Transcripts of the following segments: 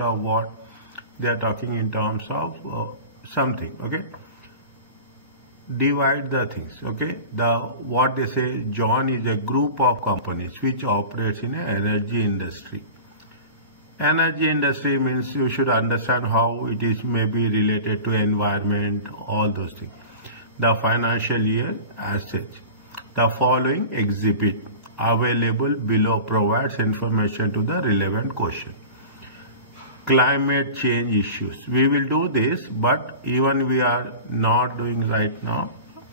of what? They are talking in terms of something, okay? Divide the things, okay? What they say, Jaun is a group of companies which operates in an energy industry. Energy industry means you should understand how it is maybe related to environment, all those things. The financial year as such. The following exhibit available below provides information to the relevant question. Climate change issues. We will do this, but even we are not doing right now.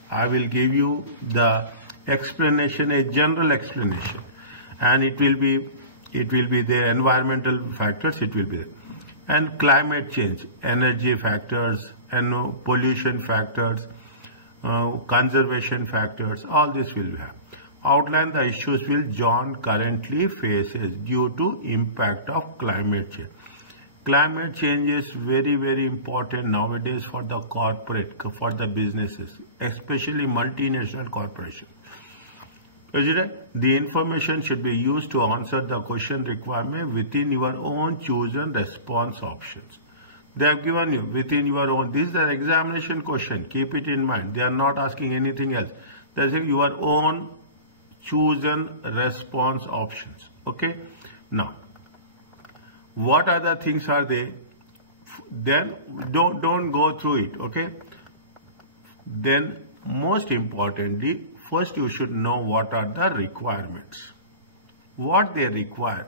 I will give you the explanation, a general explanation, and it will be the environmental factors, it will be there. And climate change, energy factors, and pollution factors, conservation factors, all this will have. Outline the issues which Jaun currently faces due to impact of climate change. Climate change is very, very important nowadays for the corporate, for the businesses, especially multinational corporations. The information should be used to answer the question requirement within your own chosen response options. They have given you within your own. This is an examination question. Keep it in mind. They are not asking anything else. They are saying your own chosen response options. Okay. Now, what other things are they? Then don't go through it. Okay. Then most importantly, first you should know what are the requirements. What they require.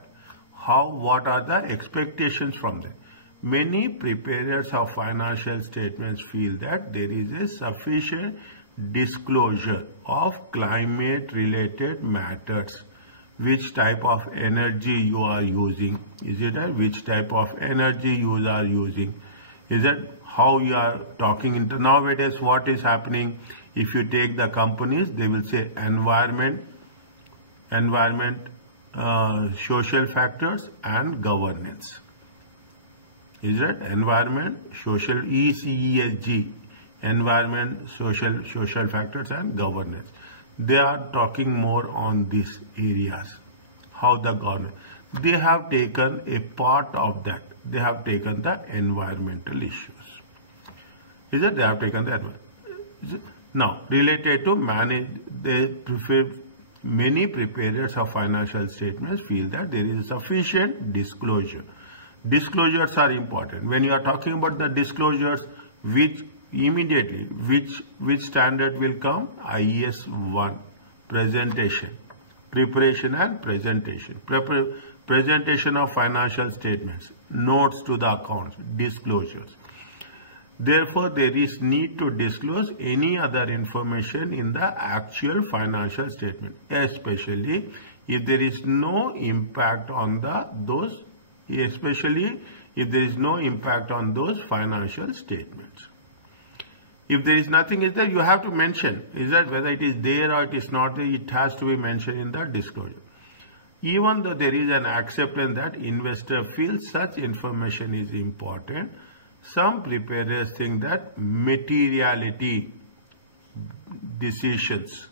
What are the expectations from them. Many preparers of financial statements feel that there is a sufficient disclosure of climate related matters. Which type of energy you are using? Is it which type of energy you are using? Is it how you are talking nowadays? What is happening? If you take the companies, they will say environment, social factors and governance. Is it environment, social, ESG, environment, social factors and governance. They are talking more on these areas. How the government. They have taken a part of that. They have taken the environmental issues. Is it? They have taken the environment. Now, related to manage, they prefer, many preparers of financial statements feel that there is sufficient disclosure. Disclosures are important. When you are talking about the disclosures, which standard will come? IAS 1, presentation, preparation and presentation. Presentation of financial statements, notes to the accounts, disclosures. Therefore, there is need to disclose any other information in the actual financial statement, especially if there is no impact on those financial statements. If there is nothing is there, you have to mention. Is that whether it is there or it is not there, it has to be mentioned in the disclosure. Even though there is an acceptance that investor feels such information is important, some preparers think that materiality decisions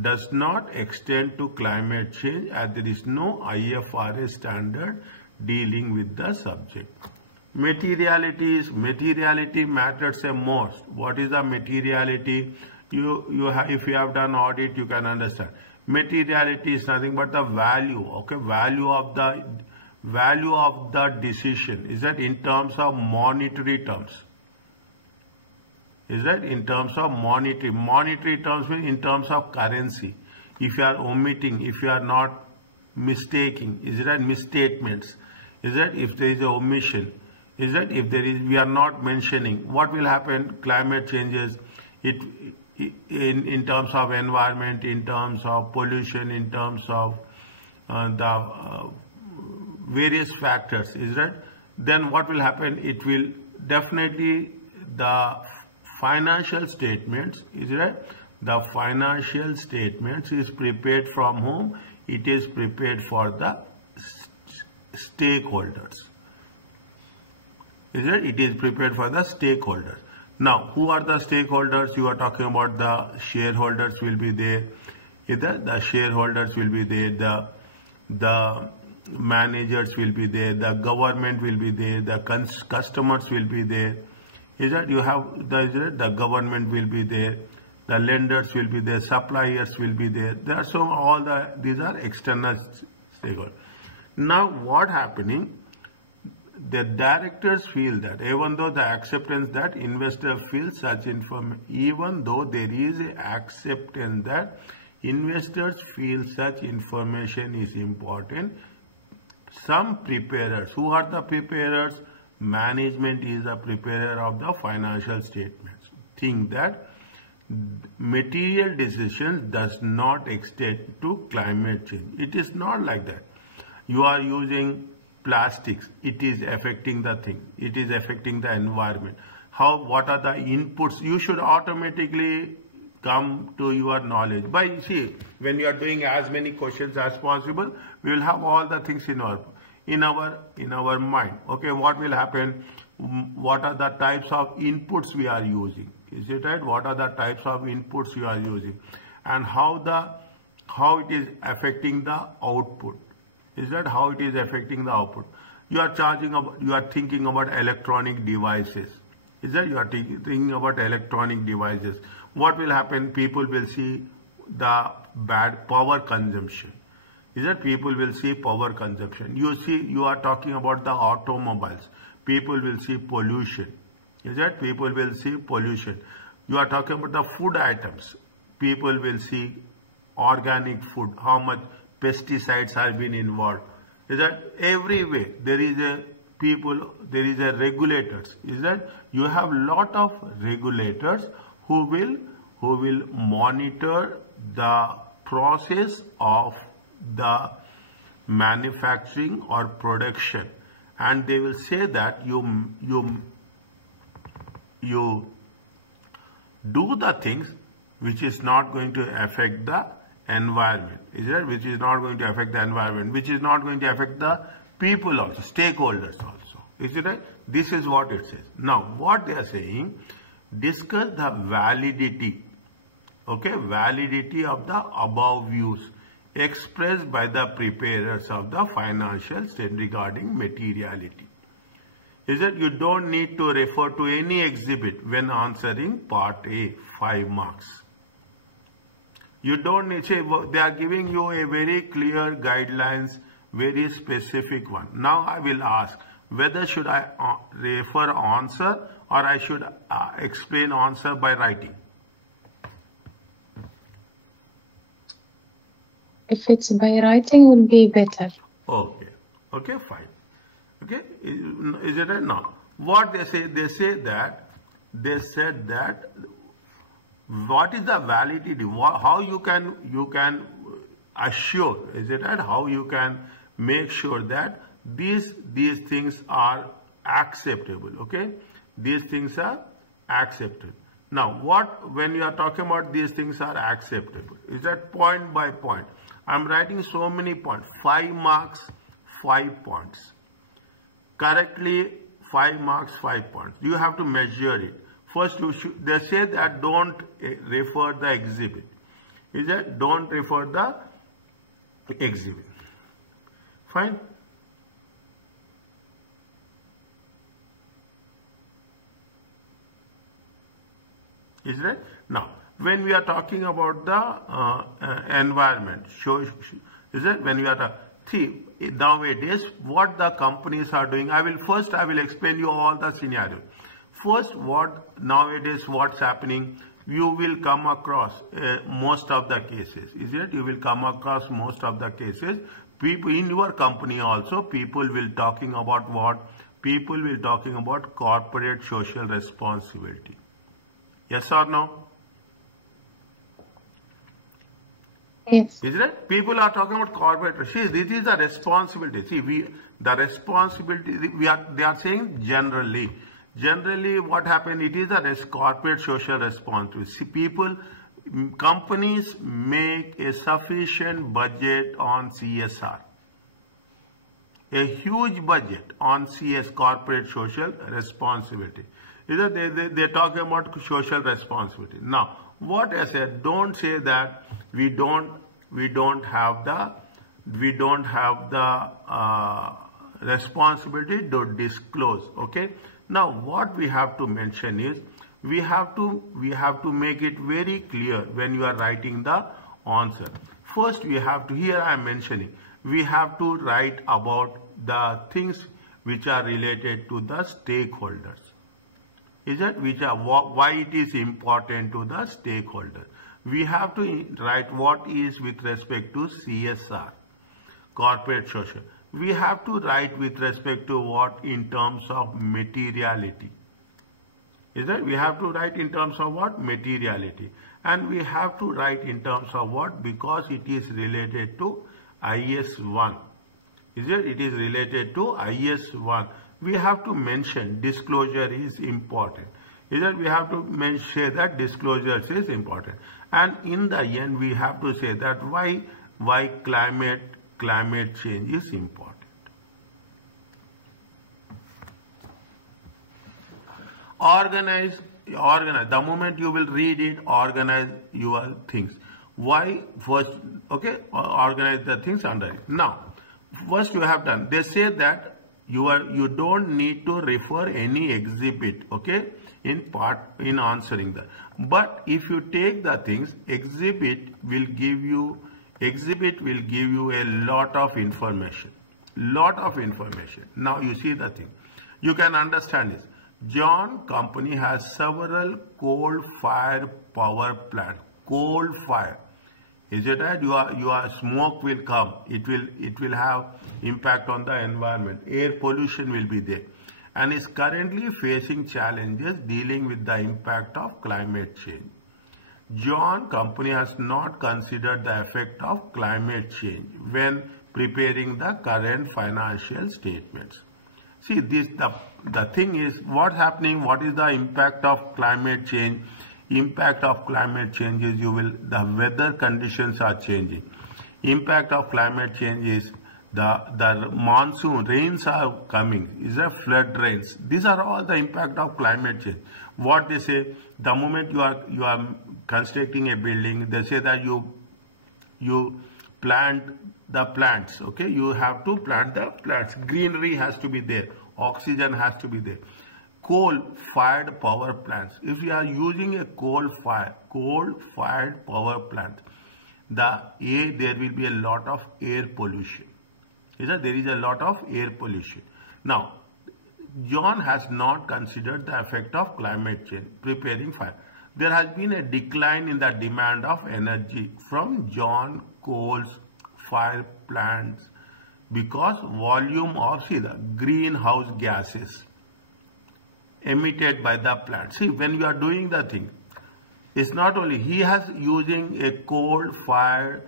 does not extend to climate change as there is no IFRS standard dealing with the subject. Materiality matters the most. What is the materiality? If you have done audit, you can understand. Materiality is nothing but the value. Okay, value of the decision. Is that in terms of monetary terms? Is that in terms of monetary? Monetary terms means in terms of currency. If you are omitting, if you are not mistaking, is that misstatements? Is that if there is a omission? Is that if there is, we are not mentioning, what will happen? Climate changes, in terms of environment, in terms of pollution, in terms of the various factors, is that? Then what will happen? It will definitely, the financial statements, is that? The financial statements is prepared from whom? It is prepared for the stakeholders. Is it? It is prepared for the stakeholders. Now, who are the stakeholders? You are talking about the shareholders will be there. Either the shareholders will be there, the managers will be there, the government will be there, the customers will be there. Is that you have the government will be there, the lenders will be there, suppliers will be there. There are so these are external stakeholders. Now what happening? The directors feel that even though the acceptance that investor feels such information, even though there is a acceptance that investors feel such information is important, some preparers, who are the preparers? Management is a preparer of the financial statements, think that material decisions does not extend to climate change. It is not like that. You are using plastics, it is affecting the thing, it is affecting the environment. What are the inputs? You should automatically come to your knowledge. When you are doing as many questions as possible, we will have all the things in our mind. Okay, what will happen? What are the types of inputs we are using? Is it right? What are the types of inputs you are using, and how it is affecting the output? Is that how it is affecting the output? You are thinking about electronic devices. Is that you are thinking about electronic devices? What will happen? People will see the bad power consumption. Is that people will see power consumption? You are talking about the automobiles. People will see pollution. Is that people will see pollution? You are talking about the food items. People will see organic food. How much pesticides have been involved? Is that every way there is a regulators. Is that you have lot of regulators who will monitor the process of the manufacturing or production, and they will say that you do the things which is not going to affect the environment. Is that which is not going to affect the environment, which is not going to affect the people also, stakeholders also. Is it right? This is what it says. Now what they are saying, discuss the validity, okay, validity of the above views expressed by the preparers of the financial statement regarding materiality. Is that you don't need to refer to any exhibit when answering part A, 5 marks. You don't need, say, they are giving you a very clear guidelines, very specific one. Now I will ask whether should I refer answer or I should explain answer by writing. If it's by writing, will be better. Okay. Okay, fine. Okay, is it right? Now, what they say? They said that what is the validity? How you can assure? Is it right? How you can make sure that these things are acceptable? Okay, these things are accepted. Now, when you are talking about these things are acceptable, is that point by point? I'm writing so many points. 5 marks, 5 points. Correctly, 5 marks, 5 points. You have to measure it. First, they say that don't refer the exhibit. Is that don't refer the exhibit. Fine. Is right? Now, when we are talking about the environment, is it when we are see nowadays what the companies are doing? I will explain you all the scenario. First, what's happening? You will come across most of the cases. Is it? You will come across most of the cases. People in your company also, people will talking about what? People will talking about corporate social responsibility. Yes or no? Yes. Is it? People are talking about corporate. See, this is the responsibility. See, they are saying generally. Generally, what happened? It is a corporate social responsibility. See, companies make a sufficient budget on CSR. A huge budget on corporate social responsibility. They're talking about social responsibility. Now, what I said, don't say that we don't have we don't have the responsibility to disclose. Okay. Now what we have to mention is we have to make it very clear when you are writing the answer. First we have to, here I am mentioning, we have to write about the things which are related to the stakeholders. Is it which are why it is important to the stakeholder. We have to write what is with respect to CSR, corporate social. We have to write with respect to what in terms of materiality. Is that we have to write in terms of what? Materiality. And we have to write in terms of what? Because it is related to IS1. Is it? It is related to IS1. We have to mention disclosure is important. Is that we have to say that disclosure is important. And in the end, we have to say that why climate change is important. Organize. The moment you will read it, organize your things. Why? First, okay, organize the things under it. Now, first you have done. They say that you don't need to refer any exhibit, okay, in answering that. But if you take the things, exhibit will give you a lot of information. Now you see the thing. You can understand this. Jaun company has several coal-fired power plants. Coal-fired. Is it right? Your smoke will come. It will have impact on the environment. Air pollution will be there, and is currently facing challenges dealing with the impact of climate change. Jaun company has not considered the effect of climate change when preparing the current financial statements. See, the thing is what's happening. What is the impact of climate change? Impact of climate change is the weather conditions are changing. Impact of climate change is the monsoon rains are coming. Is there flood rains? These are all the impact of climate change. What they say, the moment you are constructing a building, they say that you plant the plants. Okay, you have to plant the plants. Greenery has to be there. Oxygen has to be there. Coal-fired power plants. If you are using a coal-fired power plant, there will be a lot of air pollution. There is a lot of air pollution. Now, Jaun has not considered the effect of climate change preparing fire. There has been a decline in the demand of energy from Jaun coal-fired plants because volume of the greenhouse gases emitted by the plant. See, when you are doing the thing, it's not only he has using a coal-fired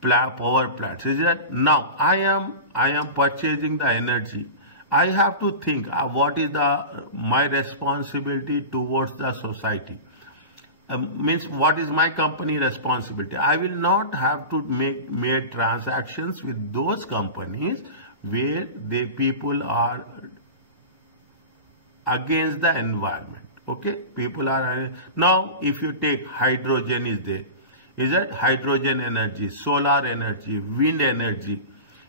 power plants. Is that now I am purchasing the energy. I have to think what is my responsibility towards the society. Means what is my company responsibility? I will not have to make transactions with those companies where the people are against the environment. Okay, people are now. If you take hydrogen, is there? Is that hydrogen energy, solar energy, wind energy?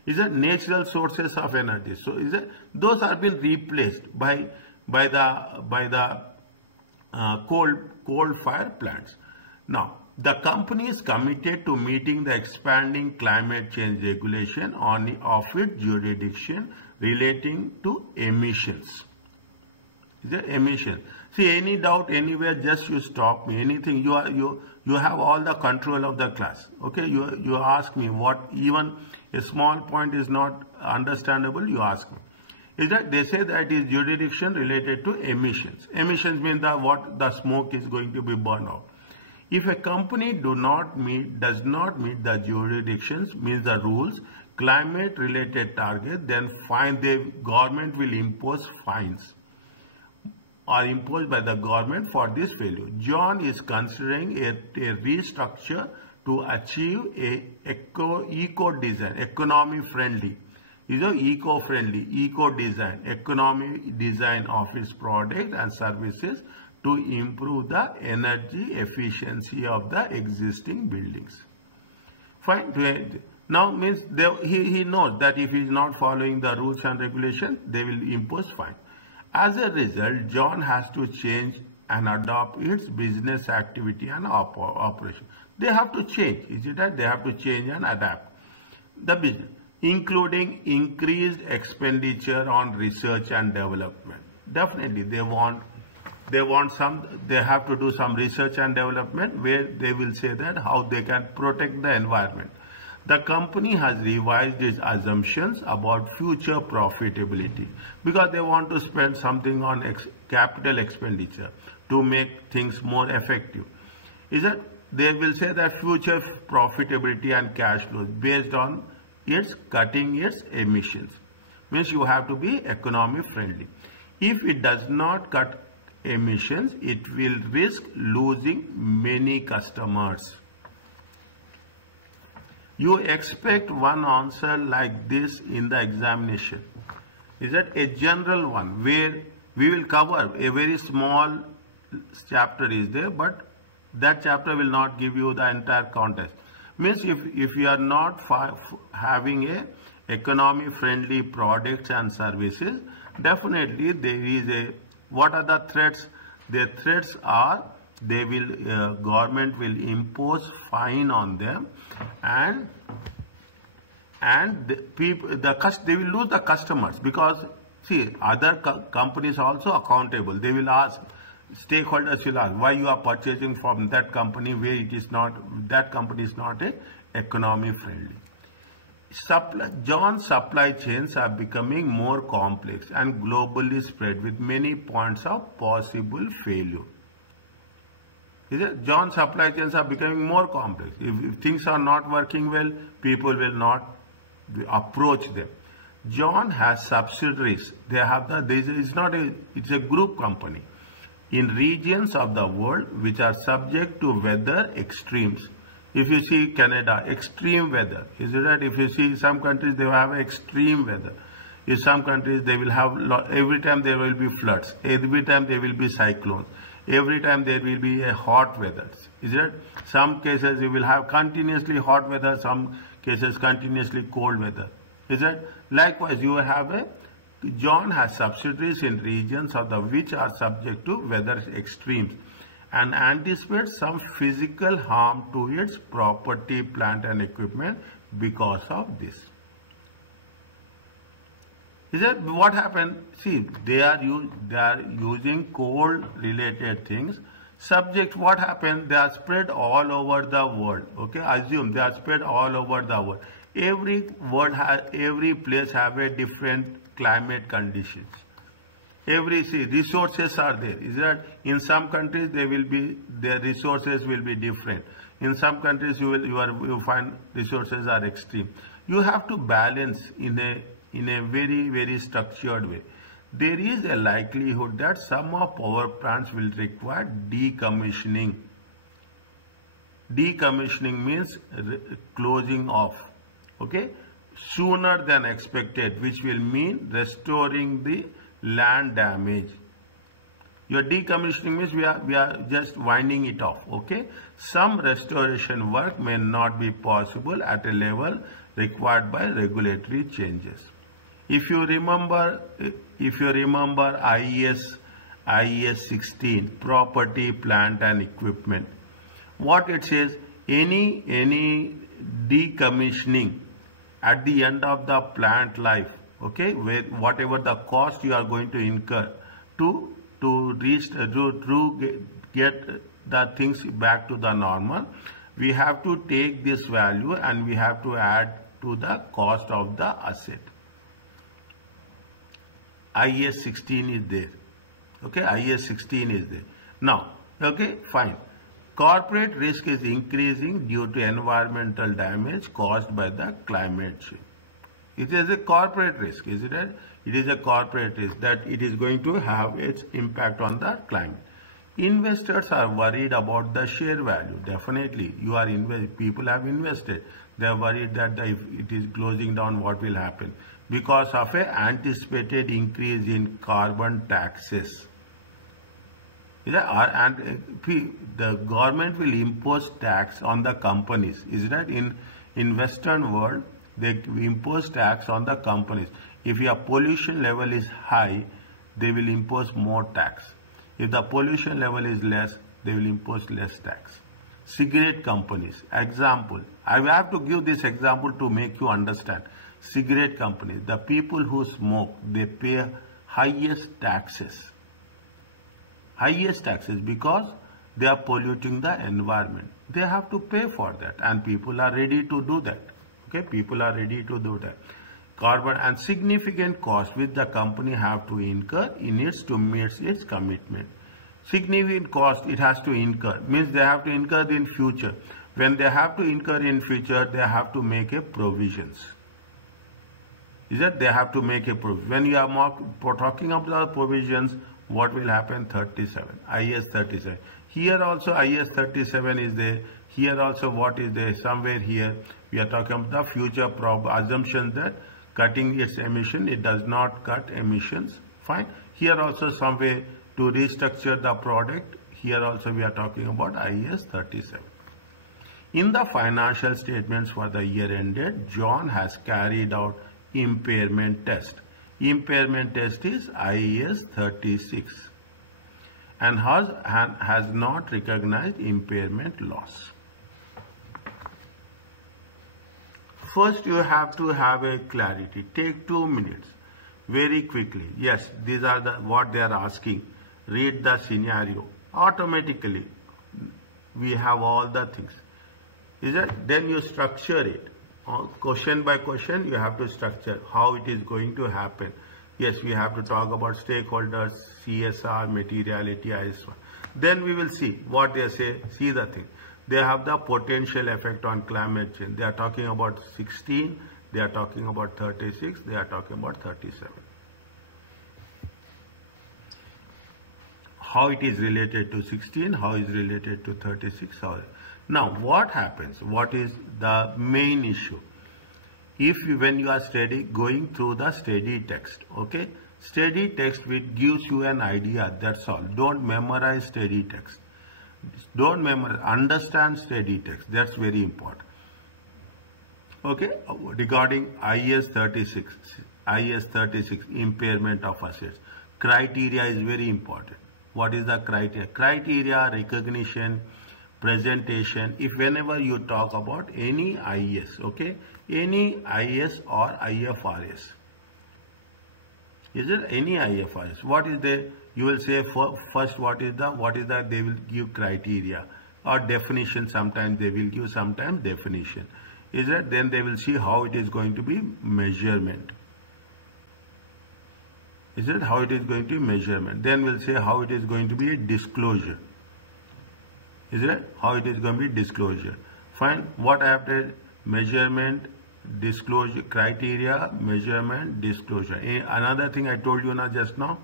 Is that natural sources of energy? So is that those are being replaced by the coal-fired plants. Now the company is committed to meeting the expanding climate change regulation of its jurisdiction relating to emissions. The emission. See, any doubt anywhere, just you stop me. Anything you have all the control of the class. Okay, you ask me what even a small point is not understandable. You ask me. Is that they say that is jurisdiction related to emissions. Emissions mean what the smoke is going to be burned out. If a company does not meet the jurisdictions, means the rules, climate related target, then the government will impose fines. Are imposed by the government for this failure. Jaun is considering a restructure to achieve eco-design, economy-friendly. Eco-friendly, eco-design, economy design of its product and services to improve the energy efficiency of the existing buildings. Fine. Now means he knows that if he is not following the rules and regulations, they will impose fine. As a result, Jaun has to change and adopt its business activity and operation. They have to change. Is it that they have to change and adapt the business, including increased expenditure on research and development. Definitely, they have to do some research and development where they will say that how they can protect the environment. The company has revised its assumptions about future profitability because they want to spend something on capital expenditure to make things more effective. Is that they will say that future profitability and cash flows based on its cutting its emissions. Means you have to be economy friendly. If it does not cut emissions, it will risk losing many customers. You expect one answer like this in the examination. Is that a general one where we will cover a very small chapter is there, but that chapter will not give you the entire context. Means if you are not having a economy friendly products and services, definitely there is a, what are the threats? The threats are they will government will impose fine on them, and the people they will lose the customers because see other companies also accountable. They will ask, stakeholders will ask why you are purchasing from that company where it is not, that company is not a economy friendly. Jaun's supply chains are becoming more complex and globally spread with many points of possible failure. Jaun's supply chains are becoming more complex. If things are not working well, people will not approach them. Jaun has subsidiaries. They have it's a group company in regions of the world which are subject to weather extremes. If you see Canada, extreme weather. Is it right? If you see some countries, they will have extreme weather. In some countries, they will have, every time there will be floods. Every time there will be cyclones. Every time there will be a hot weather. Is it? Some cases you will have continuously hot weather, some cases continuously cold weather. Is it? Likewise, you have Jaun has subsidiaries in regions of the which are subject to weather extremes and anticipates some physical harm to its property, plant and equipment because of this. Is that what happened? See, they are using coal related things. Subject, what happened? They are spread all over the world. Okay, assume they are spread all over the world. Every place have a different climate conditions. Resources are there. Is that in some countries their resources will be different. In some countries you find resources are extreme. You have to balance in a very, very structured way. There is a likelihood that some of power plants will require decommissioning. Decommissioning means closing off, okay, sooner than expected, which will mean restoring the land damage. Your decommissioning means we are just winding it off, okay. Some restoration work may not be possible at a level required by regulatory changes. If you remember IES 16, property, plant and equipment, what it says, any decommissioning at the end of the plant life, okay, whatever the cost you are going to incur to get the things back to the normal, we have to take this value and we have to add to the cost of the asset. IES 16 is there. Okay, IES 16 is there. Now, okay, fine. Corporate risk is increasing due to environmental damage caused by the climate change. It is a corporate risk, is it? It is a corporate risk that it is going to have its impact on the climate. Investors are worried about the share value. Definitely, people have invested. They are worried that if it is closing down, what will happen? Because of an anticipated increase in carbon taxes. And the government will impose tax on the companies. Is that in In Western world, they impose tax on the companies. If your pollution level is high, they will impose more tax. If the pollution level is less, they will impose less tax. Cigarette companies, example. I have to give this example to make you understand. Cigarette companies, the people who smoke, they pay highest taxes. Highest taxes because they are polluting the environment. They have to pay for that, and people are ready to do that. Okay, people are ready to do that. Carbon and significant cost which the company have to incur in its to meet its commitment. Significant cost it has to incur means they have to incur in future. When they have to incur in future, they have to make a provisions. Is that they have to make a provision. When you are talking about provisions, what will happen? 37, IS 37. Here also IS 37 is there. Here also what is there? Somewhere here we are talking about the future assumption that cutting its emission, it does not cut emissions. Fine. Here also somewhere to restructure the product. Here also we are talking about IS 37. In the financial statements for the year ended, Jaun has carried out impairment test. Impairment test is IS 36 and has not recognized impairment loss. First you have to have a clarity. Take 2 minutes very quickly. Yes, these are what they are asking. Read the scenario. Automatically we have all the things. Is it? Then you structure it. Question by question you have to structure how it is going to happen. Yes, we have to talk about stakeholders, CSR, materiality, IS1. Then we will see what they say. See the thing. They have the potential effect on climate change. They are talking about 16. They are talking about 36. They are talking about 37. How it is related to 16, how is related to 36. Now, what happens? What is the main issue? If you, when you are going through the study text, okay? Study text which gives you an idea, that's all. Don't memorize study text. Don't memorize, understand study text. That's very important. Okay? Regarding IS 36, impairment of assets. Criteria is very important. What is the criteria? Criteria, recognition, presentation. If whenever you talk about any IS, okay, any IS or IFRS, is it any IFRS? What is the? You will say first what is the? They will give criteria or definition. Sometimes they will give, sometimes definition. Is it? Then they will see how it is going to be measurement. Is it how it is going to be measurement? Then we'll say how it is going to be a disclosure. Is it how it is going to be disclosure? Fine. What I have to measurement, disclosure, criteria, measurement, disclosure. Another thing I told you now just now.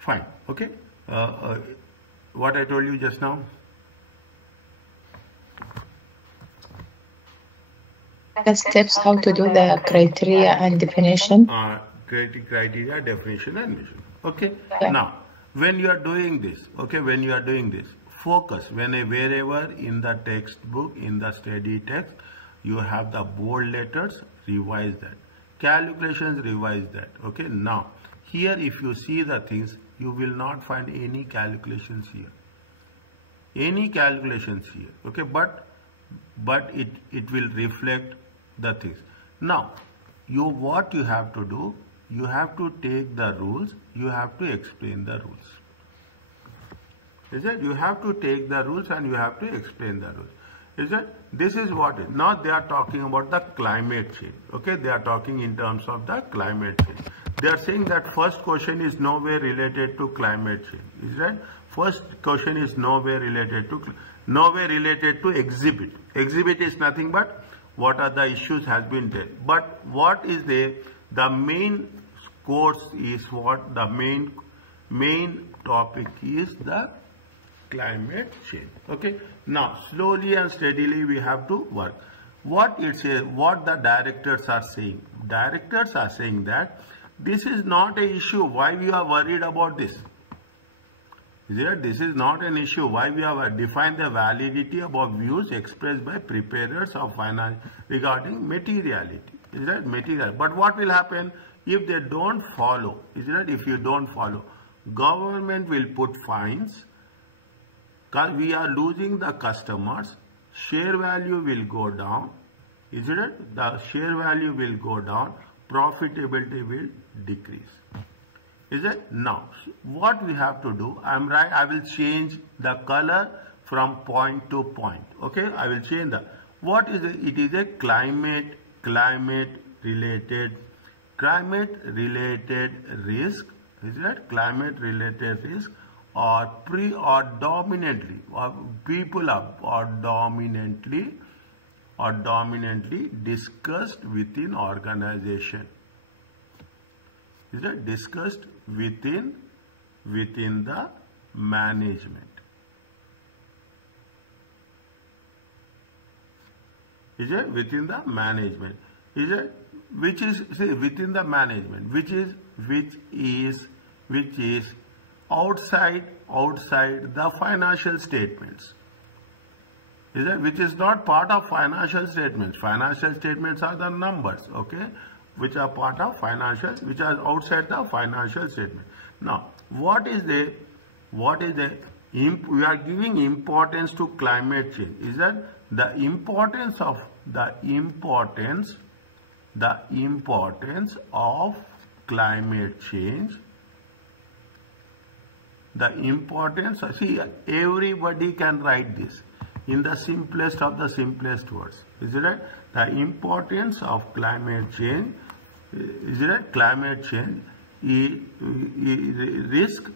Fine. Okay. What I told you just now. The steps how to do the criteria and definition. Criteria, definition and measurement. Okay. Yeah. Now, when you are doing this, okay, when you are doing this, focus. Wherever in the textbook, in the study text, you have the bold letters, revise that. Calculations, revise that. Okay. Now, here if you see the things, you will not find any calculations here. Any calculations here. Okay. But it will reflect the things. Now, what you have to do, you have to take the rules, you have to explain the rules. Is it? You have to take the rules and you have to explain the rules. Is it? This is what it is. Now they are talking about the climate change. Okay, they are talking in terms of the climate change. They are saying that first question is nowhere related to climate change. Is that? First question is nowhere related to exhibit. Exhibit is nothing but what are the issues has been there. But what is there? The main course is what? The main topic is the climate change. Okay. Now slowly and steadily we have to work. What the directors are saying. Directors are saying that this is not an issue. Why we are worried about this? Is it? This is not an issue. Why we have defined the validity about views expressed by preparers of finance regarding materiality. Is that material? But what will happen if they don't follow? Is that if you don't follow, government will put fines. Because we are losing the customers, share value will go down. Is it? The share value will go down, profitability will decrease. Is it? Now, what we have to do, I will change the color from point to point. Okay, I will change the, what is it? It is a climate related risk. Is it? Climate related risk or dominantly, or people are dominantly discussed within organization. Is it? Discussed within the management. Is it? Within the management. Is it? Which is, see, within the management, which is outside the financial statements. Is it? Which is not part of financial statements. Financial statements are the numbers, okay, which are part of financial, which are outside the financial statement. Now, what is the we are giving importance to climate change. Is that the importance of climate change? The importance, see, everybody can write this in the simplest of the simplest words. Is it right? The importance of climate change, is it right? Climate change risk,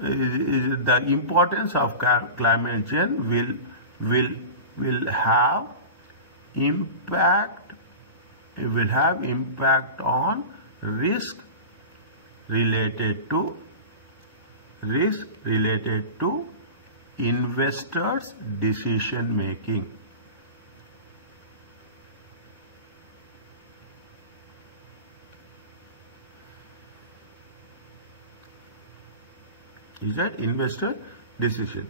the importance of climate change will have impact. It will have impact on risk related to investors' decision making. Is that investor decision?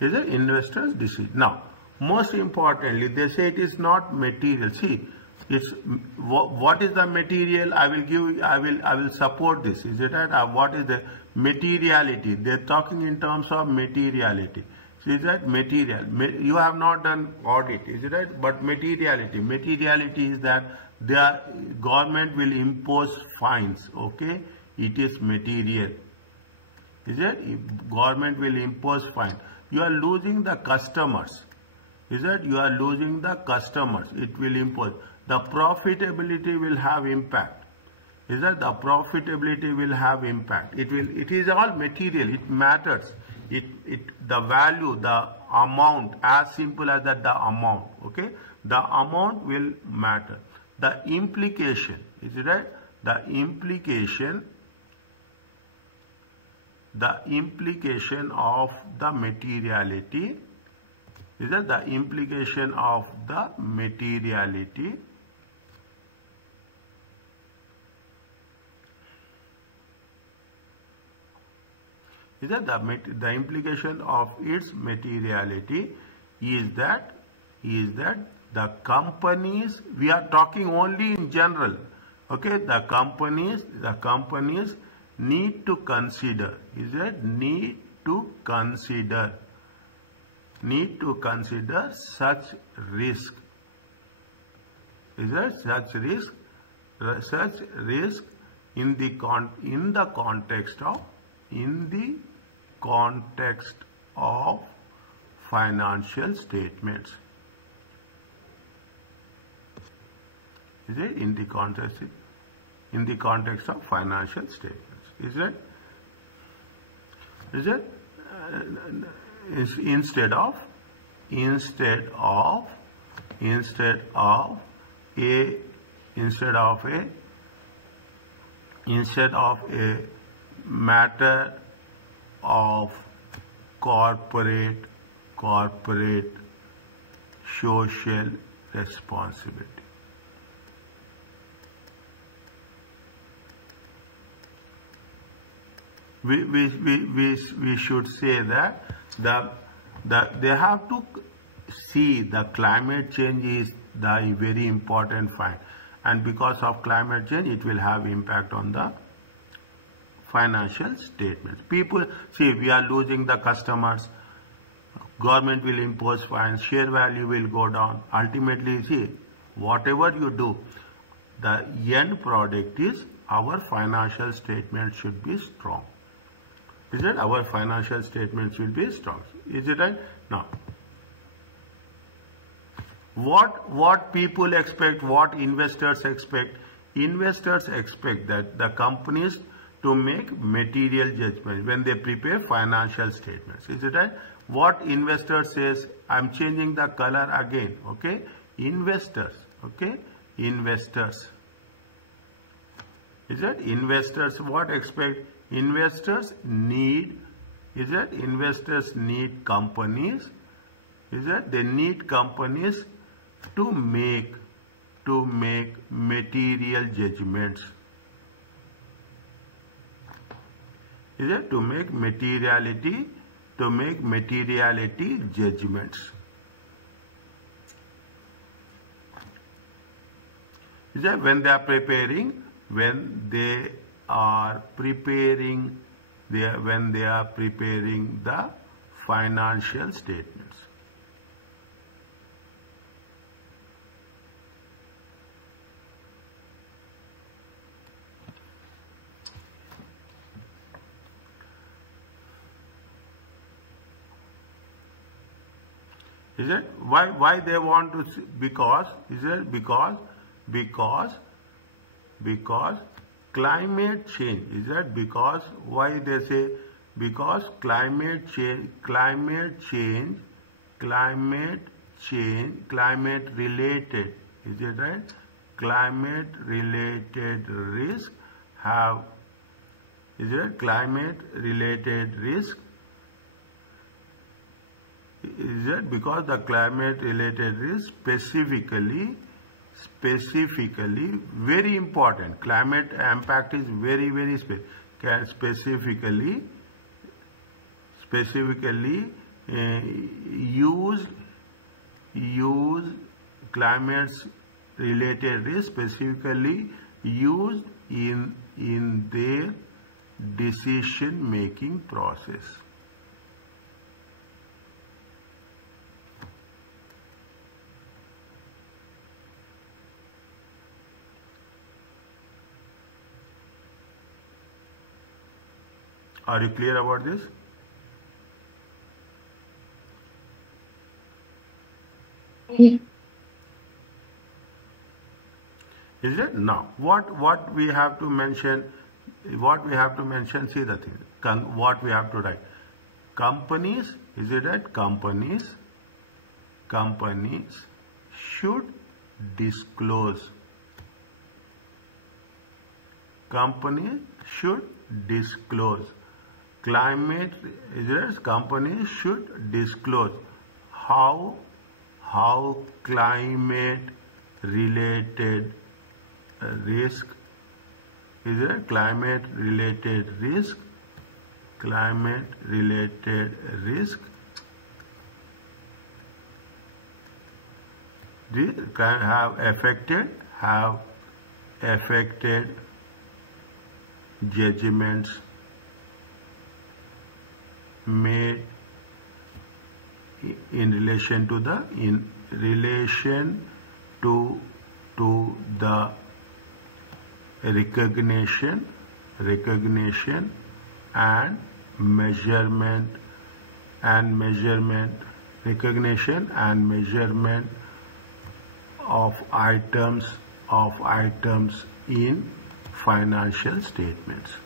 Is that investor's decision? Now, most importantly, they say it is not material. See, it's what is the material? I will support this. Is it right? What is the materiality? They're talking in terms of materiality. So is that material? You have not done audit, is it right? But materiality is that the government will impose fines. Okay, it is material. Is it? Government will impose fine. You are losing the customers. Is that? You are losing the customers. It will impose. The profitability will have impact. Is that? The profitability will have impact. It is all material. It matters. The value, the amount, as simple as that, the amount. Okay, the amount will matter. The implication, is it right? The implication of the materiality, is that the implication of the materiality is that the implication of its materiality is that the companies, we are talking only in general, okay, the companies need to consider, is that need to consider such risk, is that such risk in the context of financial statements. Is it? In the context of financial statements. Is it? Instead of a matter of corporate social responsibility. we should say that they have to see the climate change is the very important fact, and because of climate change it will have impact on the financial statements. People see we are losing the customers, government will impose fines, share value will go down. Ultimately, see, whatever you do, the end product is our financial statement should be strong. Is it? Our financial statement should be strong. Is it right? Now, what people expect, what investors expect? Investors expect that the companies to make material judgment when they prepare financial statements. Is it right? What investor says, I'm changing the color again, okay? Investors, okay? Investors. Is it? Investors, what expect? Investors need, is it? Investors need companies, is it? They need companies to make material judgments. Is it? To make materiality judgments. Is that when they are preparing the financial statements. Is it? Why they want to see? Because, is it? Because climate change. Is that because? Why they say? Because climate related. Is it right? Climate related risk have. Is it? Climate related risk. Is it? Because the climate related risk specifically very important. Climate impact is very specifically use climate related risk specifically used in their decision making process. Are you clear about this? Yeah. Is it? Now, what we have to mention? What we have to mention? See the thing. What we have to write? Companies. Is it right? Companies should disclose. Company should disclose. Climate, is it? Companies should disclose how climate related risk, is it? Climate related risk can have affected judgments made in relation to the recognition and measurement of items in financial statements.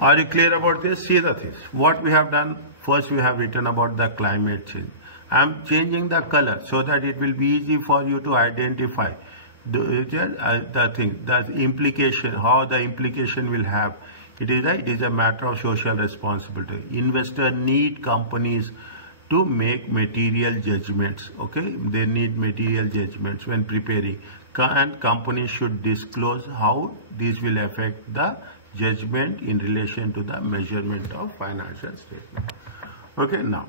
Are you clear about this? See the things. What we have done, first we have written about the climate change. I am changing the color so that it will be easy for you to identify the thing, the implication, how the implication will have. It is a matter of social responsibility. Investors need companies to make material judgments. Okay, they need material judgments when preparing, and companies should disclose how this will affect the judgment in relation to the measurement of financial statement. Okay, now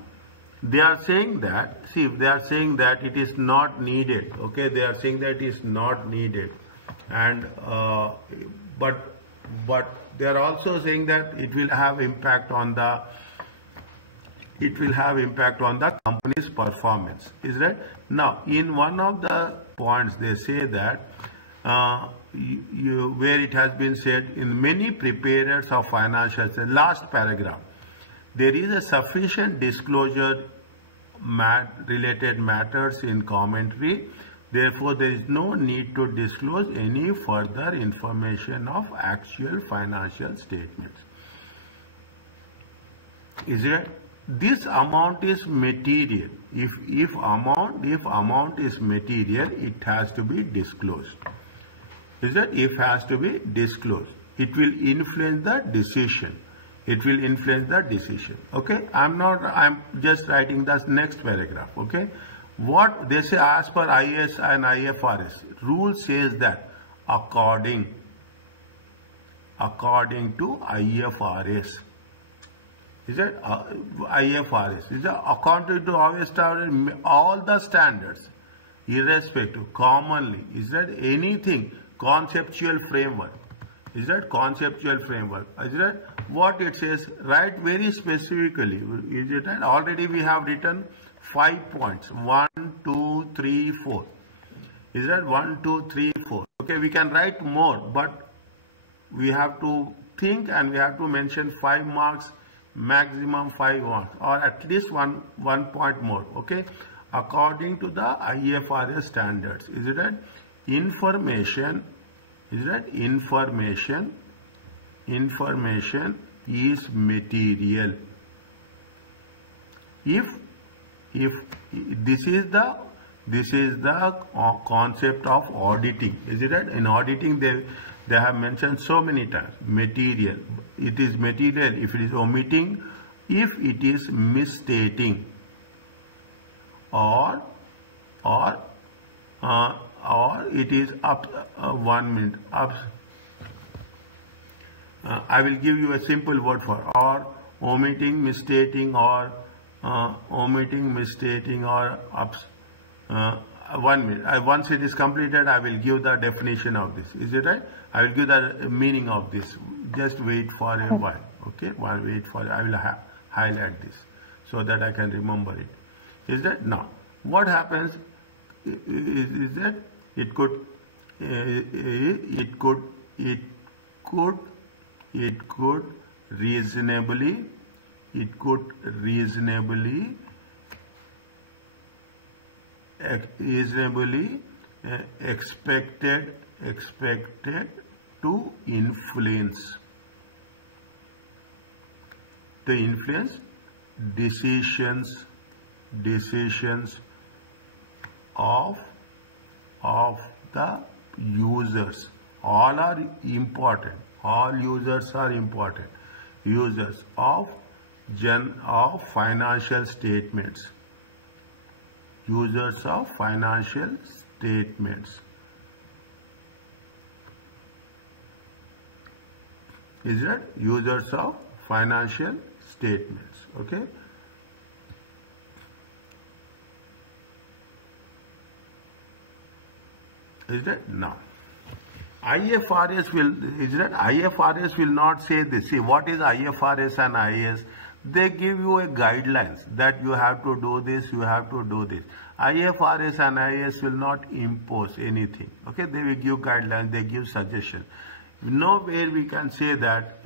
they are saying that, see, they are saying that it is not needed. Okay, they are saying that it is not needed, and but they are also saying that it will have impact on the company's performance. Is that now in one of the points they say that where it has been said in many preparers of financials, the last paragraph, there is a sufficient disclosure related matters in commentary. Therefore, there is no need to disclose any further information of actual financial statements. Is it? This amount is material. If amount is material, it has to be disclosed. Is it? It has to be disclosed. It will influence the decision. It will influence the decision. Okay. I'm just writing the next paragraph. Okay. What they say, as per IS and IFRS, rule says that according to IFRS, is that IFRS is that according to all the standards, irrespective, commonly, is that anything conceptual framework, is that conceptual framework, is that what it says, right, very specifically, is it right? Already we have written 5 points, 1, 2, 3, 4, is that 1, 2, 3, 4. Okay, we can write more, but we have to think and we have to mention 5 marks, maximum 5 marks, or at least one point more. Okay, according to the IFRS standards, is it right? Information, is that information is material. If this is the concept of auditing, is it right? In auditing, they have mentioned so many times material. It is material if it is omitting, if it is misstating, or it is up 1 minute up. I will give you a simple word for, or omitting, misstating, or ups. 1 minute. Once it is completed, I will give the definition of this. Is it right? I will give the meaning of this. Just wait for a while. Okay, wait for it. I will highlight this so that I can remember it. Is that now? What happens is that it could reasonably expected to influence decisions of the users. All are important. All users are important. Users of financial statements. Users of financial statements. Is that users of financial statements? Okay. Is that now? IFRS will not say this. See, what is IFRS and IS? They give you a guidelines that you have to do this, you have to do this. IFRS and IS will not impose anything. Okay, they will give guidelines, they give suggestions. Nowhere we can say that.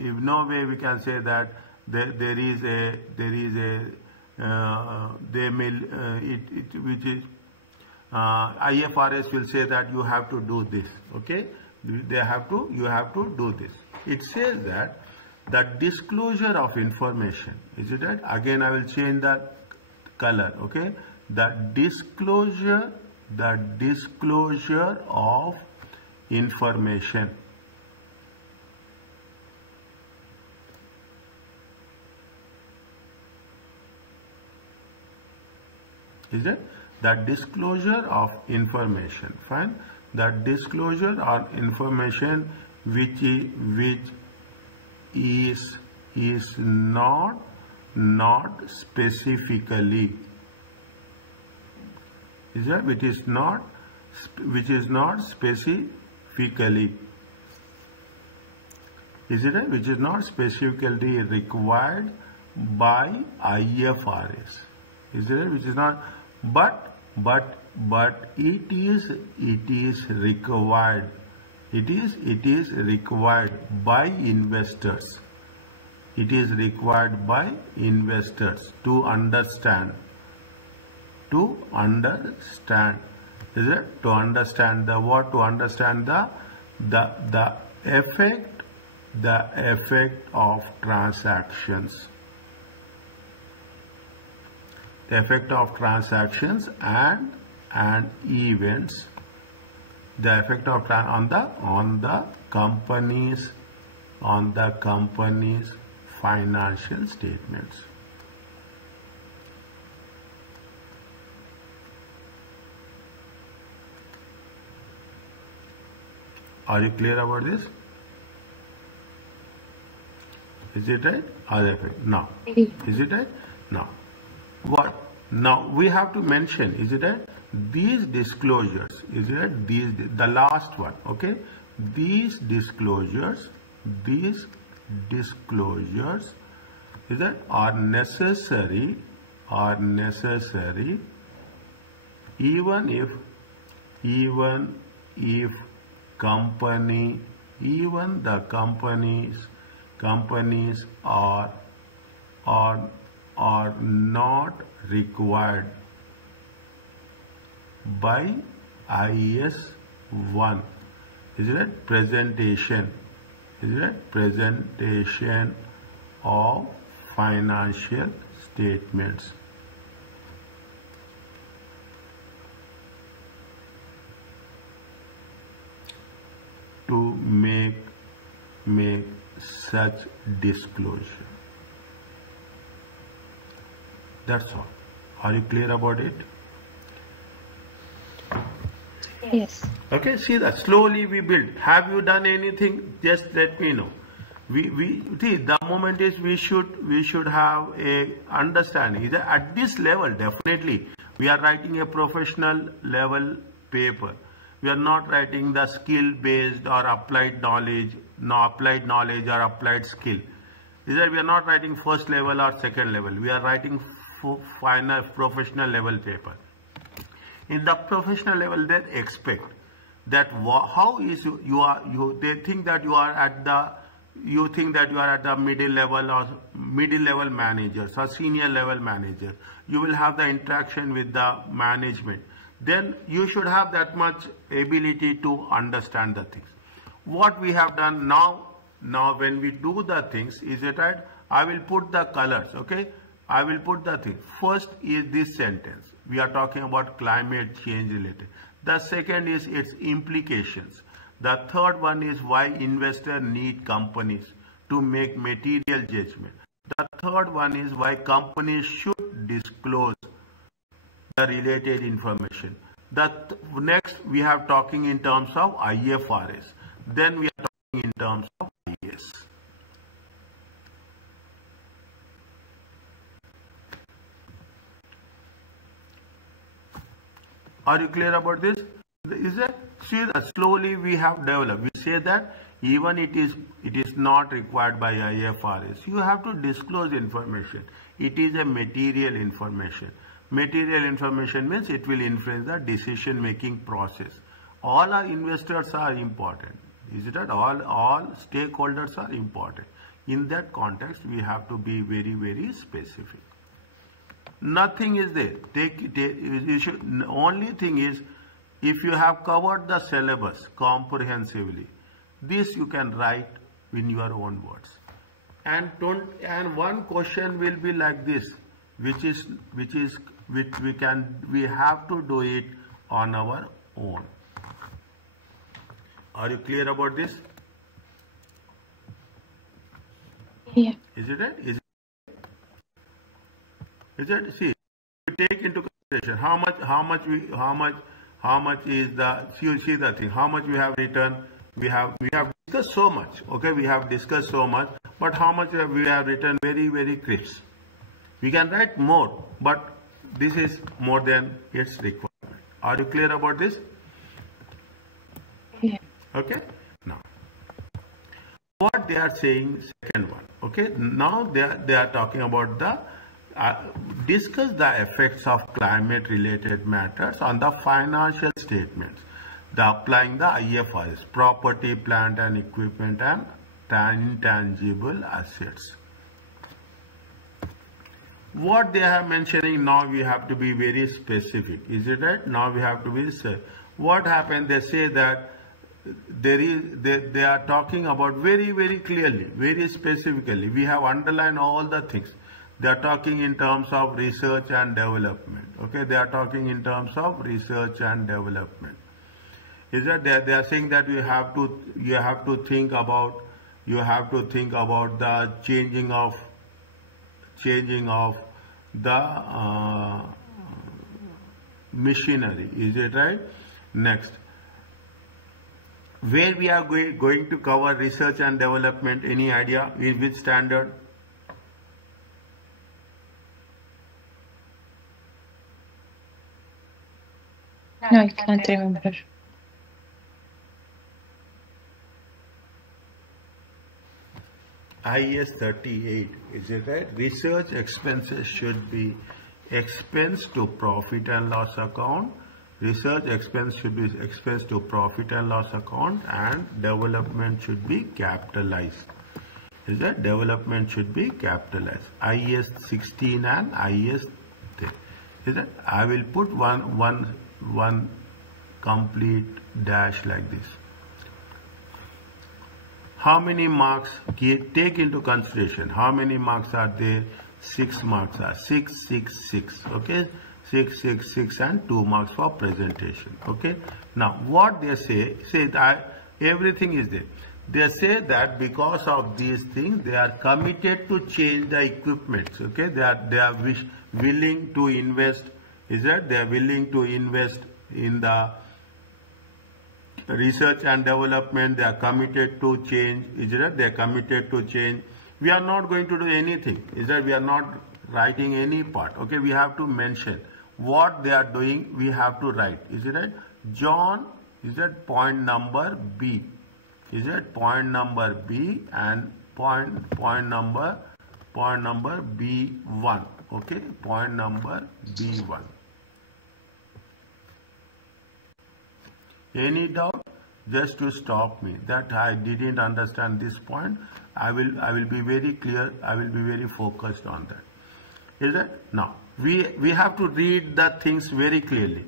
IFRS will say that you have to do this. Okay, you have to do this. It says that the disclosure of information, is it right? Again, I will change the color. Okay, the disclosure of information. Is it? The disclosure of information. Fine. The disclosure of information which is not specifically. Is that which is not specifically. Is it? Which is not specifically required by IFRS. Is it? Which is not, but it is required. It is required by investors. It is required by investors to understand. To understand. Is it? To understand the what? To understand the effect of transactions. The effect of transactions and events. The effect of on the company's financial statements. Are you clear about this? Is it right? Now, is it right? Now, what? Now we have to mention, is it right? These disclosures, is it right? The last one, okay? These disclosures, is that are necessary, even if the companies are not required by IS 1. Is it presentation? Is it presentation of financial statements? To make such disclosure. That's all. Are you clear about it? Yes. Okay, see that slowly we build. Have you done anything? Just let me know. We see the moment is we should have a understanding. At this level, definitely we are writing a professional level paper. We are not writing the skill based or applied knowledge, or applied skill. Is that we are not writing first level or second level. We are writing final professional level paper. In the professional level, they expect that how is they think that you are at the middle level or middle level managers or senior level manager. You will have the interaction with the management. Then you should have that much ability to understand the things. What we have done now when we do the things, is it right? I will put the colors, okay? I will put the thing. First is this sentence. We are talking about climate change related. The second is its implications. The third one is why investors need companies to make material judgment. The third one is why companies should disclose the related information. Next we have talking in terms of IFRS. Then we are talking in terms of IS. Are you clear about this? Is it? See, slowly we have developed. We say that even it is not required by IFRS. You have to disclose information. It is a material information. Material information means it will influence the decision making process. All our investors are important. Is it that all stakeholders are important? In that context, we have to be very, very specific. Nothing is there. Only thing is, if you have covered the syllabus comprehensively, this you can write in your own words. And one question will be like this, which we have to do it on our own. Are you clear about this? Yeah. Is it? Is it? See, take into consideration. How much is the, you see the thing, how much we have written, we have discussed so much, okay, we have discussed so much, but how much we have written, very crisp. We can write more, but this is more than its requirement. Are you clear about this? Yeah. Okay. Now, what they are saying, second one, okay, now they are talking about the discuss the effects of climate related matters on the financial statements, the applying the IFRS, property, plant and equipment and intangible assets. What they are mentioning now, we have to be very specific, is it right? Now we have to be, what happened, they say that they are talking about very clearly, very specifically, we have underlined all the things. They are talking in terms of research and development. Okay, they are talking in terms of research and development. Is that they are saying that you have to think about the changing of the machinery. Is it right? Next, where we are going to cover research and development? Any idea in which standard? No, I can't remember. IS 38, is it right? Research expenses should be expense to profit and loss account. Research expense should be expense to profit and loss account, and development should be capitalized. Is that development should be capitalized? IS 16 and IS 10. Is that I will put one complete dash like this. How many marks take into consideration? How many marks are there? 6 marks are 6, 6, 6. Okay, 6, 6, 6 and 2 marks for presentation. Okay. Now what they say that everything is there. They say that because of these things, they are committed to change the equipment. Okay, they are willing to invest. Is that they are willing to invest in the research and development. They are committed to change. Is that they are committed to change. We are not going to do anything. Is that we are not writing any part. Okay, we have to mention what they are doing. We have to write. Is it right? Jaun, is that point number B? Is that point number B and point number B1? Okay, point number B1. Any doubt? Just to stop me that I didn't understand this point. I will be very clear. I will be very focused on that. Is that now we have to read the things very clearly.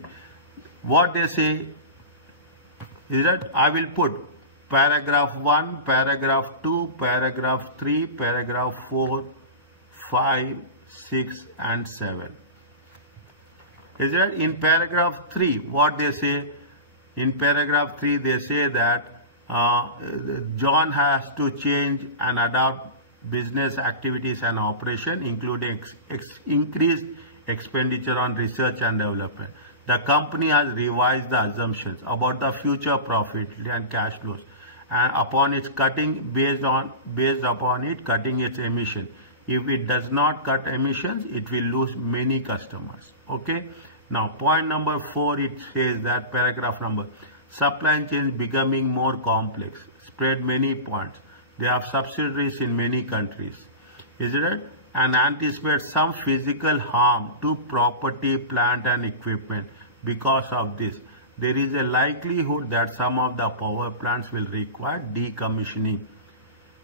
What they say is that I will put paragraph 1, paragraph 2, paragraph 3, paragraph 4, 5, 6 and 7. Is that in paragraph 3 what they say? In paragraph 3 they say that Jaun has to change and adapt business activities and operation, including increased expenditure on research and development. The company has revised the assumptions about the future profit and cash flows, and upon its cutting, based upon it cutting its emission. If it does not cut emissions, it will lose many customers. Okay. Now point number 4, it says that paragraph number, supply chain becoming more complex, spread many points. They have subsidiaries in many countries. Is it right? And anticipate some physical harm to property, plant and equipment. Because of this, there is a likelihood that some of the power plants will require decommissioning.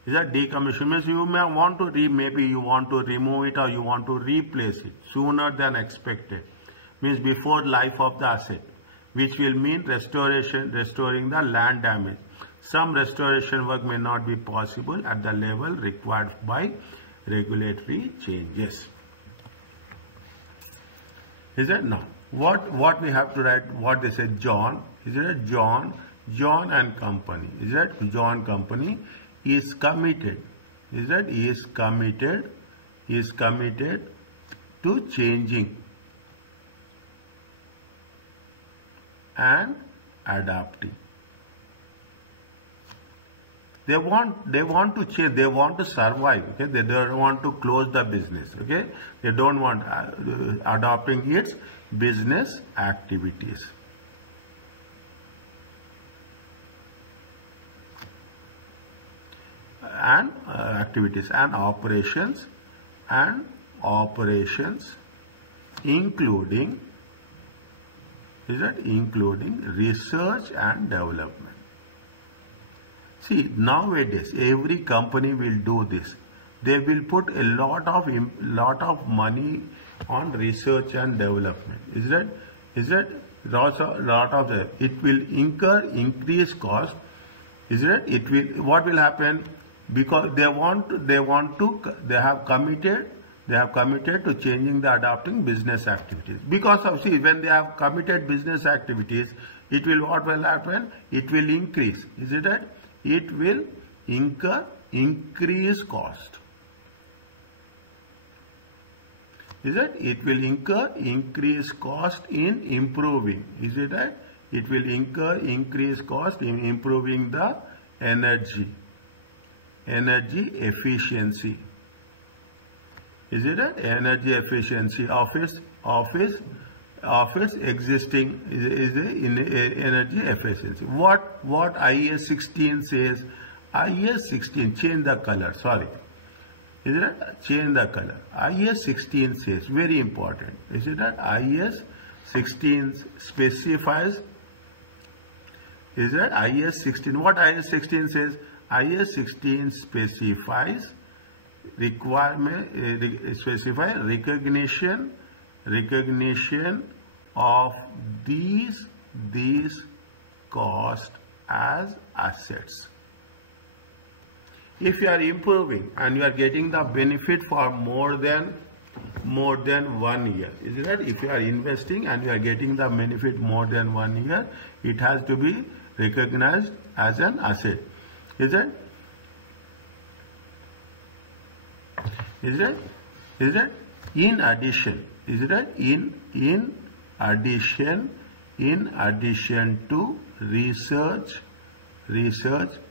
Is that decommissioning? Means you may want to maybe you want to remove it or you want to replace it sooner than expected. Means before life of the asset, which will mean restoring the land damage. Some restoration work may not be possible at the level required by regulatory changes. Is that now? What we have to write? What they say? Jaun. Is it Jaun and company? Is that Jaun company is committed? Is that is committed to changing and adapting. They want to change, they want to survive, okay? They don't want to close the business, okay? They don't want adopting its business activities. And activities and operations including research and development. See, nowadays every company will do this. They will put a lot of money on research and development. Is that lot of the, it will incur increased cost. Is it? It will. What will happen? Because they have committed to changing the adopting business activities. Because of, see, when they have committed business activities, it will, what will happen? It will increase. Is it that? It will incur increased cost. Is it? It will incur increased cost in improving. Is it that? It will incur increased cost in improving the energy efficiency. Is it an energy efficiency of its existing in energy efficiency? What IS 16 says? IS 16, change the color, sorry. Is it? Change the color. IS 16 says, very important. Is it that? IS 16 specifies. Is that IS 16? What IS 16 says? IS 16 specifies recognition of these costs as assets. If you are improving and you are getting the benefit for more than 1 year, is it right? If you are investing and you are getting the benefit more than 1 year, it has to be recognized as an asset. Is it? Is it? In addition, is it right? In addition to research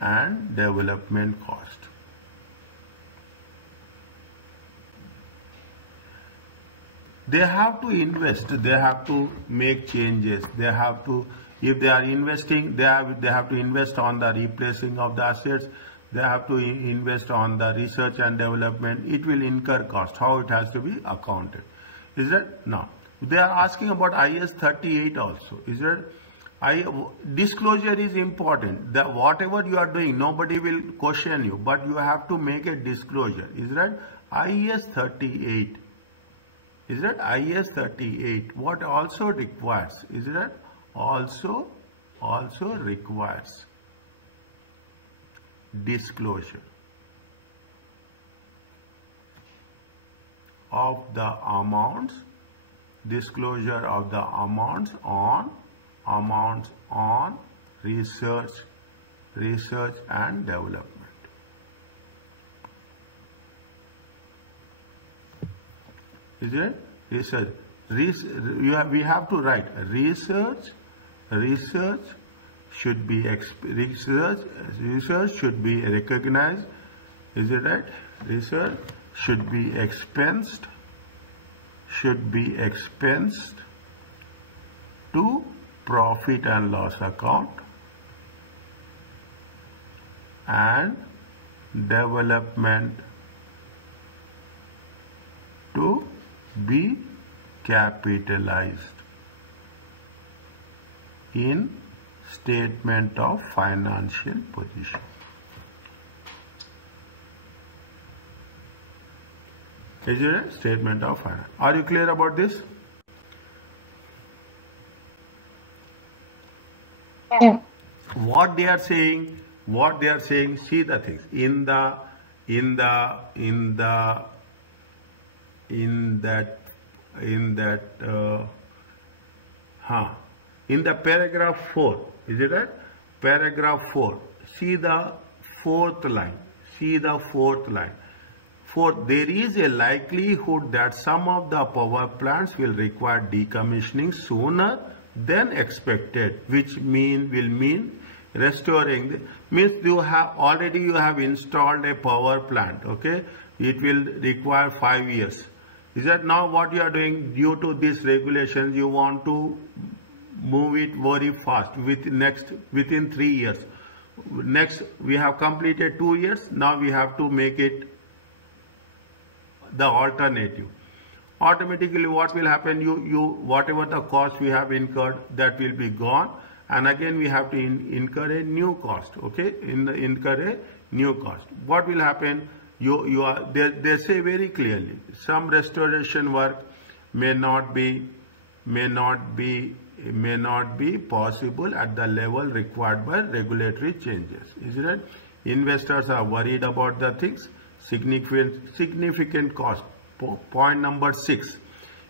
and development cost. They have to invest, they have to make changes, they have to, if they are investing, they have to invest on the replacing of the assets, they have to invest on the research and development. It will incur cost. How it has to be accounted? Is that? Now, they are asking about IS 38 also. Is that? Disclosure is important. That whatever you are doing, nobody will question you, but you have to make a disclosure. Is that? IS 38. Is that? IS 38. What also requires? Is that? Also requires disclosure of the amounts, on research and development. Is it? Research. We have to write research should be recognized. Is it right? Research should be expensed to profit and loss account, and development to be capitalized in statement of financial position. Is it a statement of finance? Are you clear about this? Yeah. What they are saying, see the things in the paragraph 4, is it right? Paragraph 4, see the fourth line. For there is a likelihood that some of the power plants will require decommissioning sooner then expected, which will mean restoring, means you have installed a power plant, okay? It will require 5 years. Is that now what you are doing? Due to these regulations, you want to move it very fast within 3 years. Next, we have completed 2 years. Now we have to make it the alternative. Automatically, what will happen? Whatever the cost we have incurred, that will be gone, and again we have to incur a new cost. Okay, incur a new cost. What will happen? They say very clearly, some restoration work may not be possible at the level required by regulatory changes. Is it? Investors are worried about the things, significant cost. Point number 6.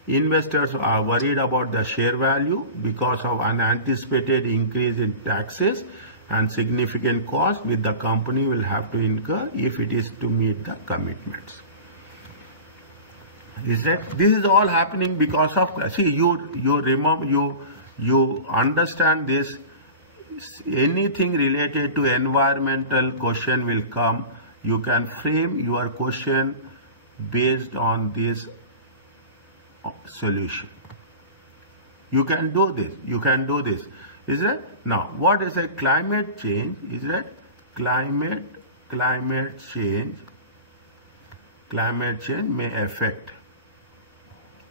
Investors are worried about the share value because of unanticipated increase in taxes and significant cost which the company will have to incur if it is to meet the commitments. Is that this is all happening because of, see, you remember, you understand this. Anything related to environmental question will come. You can frame your question based on this solution. You can do this. You can do this. Is it? Now, what is a climate change? Is it climate change? Climate change may affect.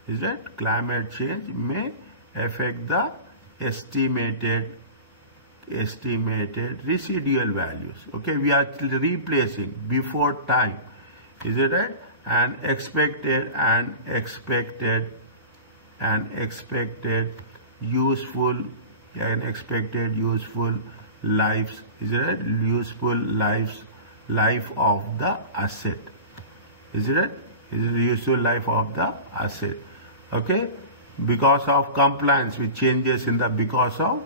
Is that climate change may affect the estimated residual values. Okay, we are replacing before time. Is it right? And expected useful lives. Is it right? Useful life of the asset. Is it right? Is it useful life of the asset? Okay, because of compliance with changes in the because of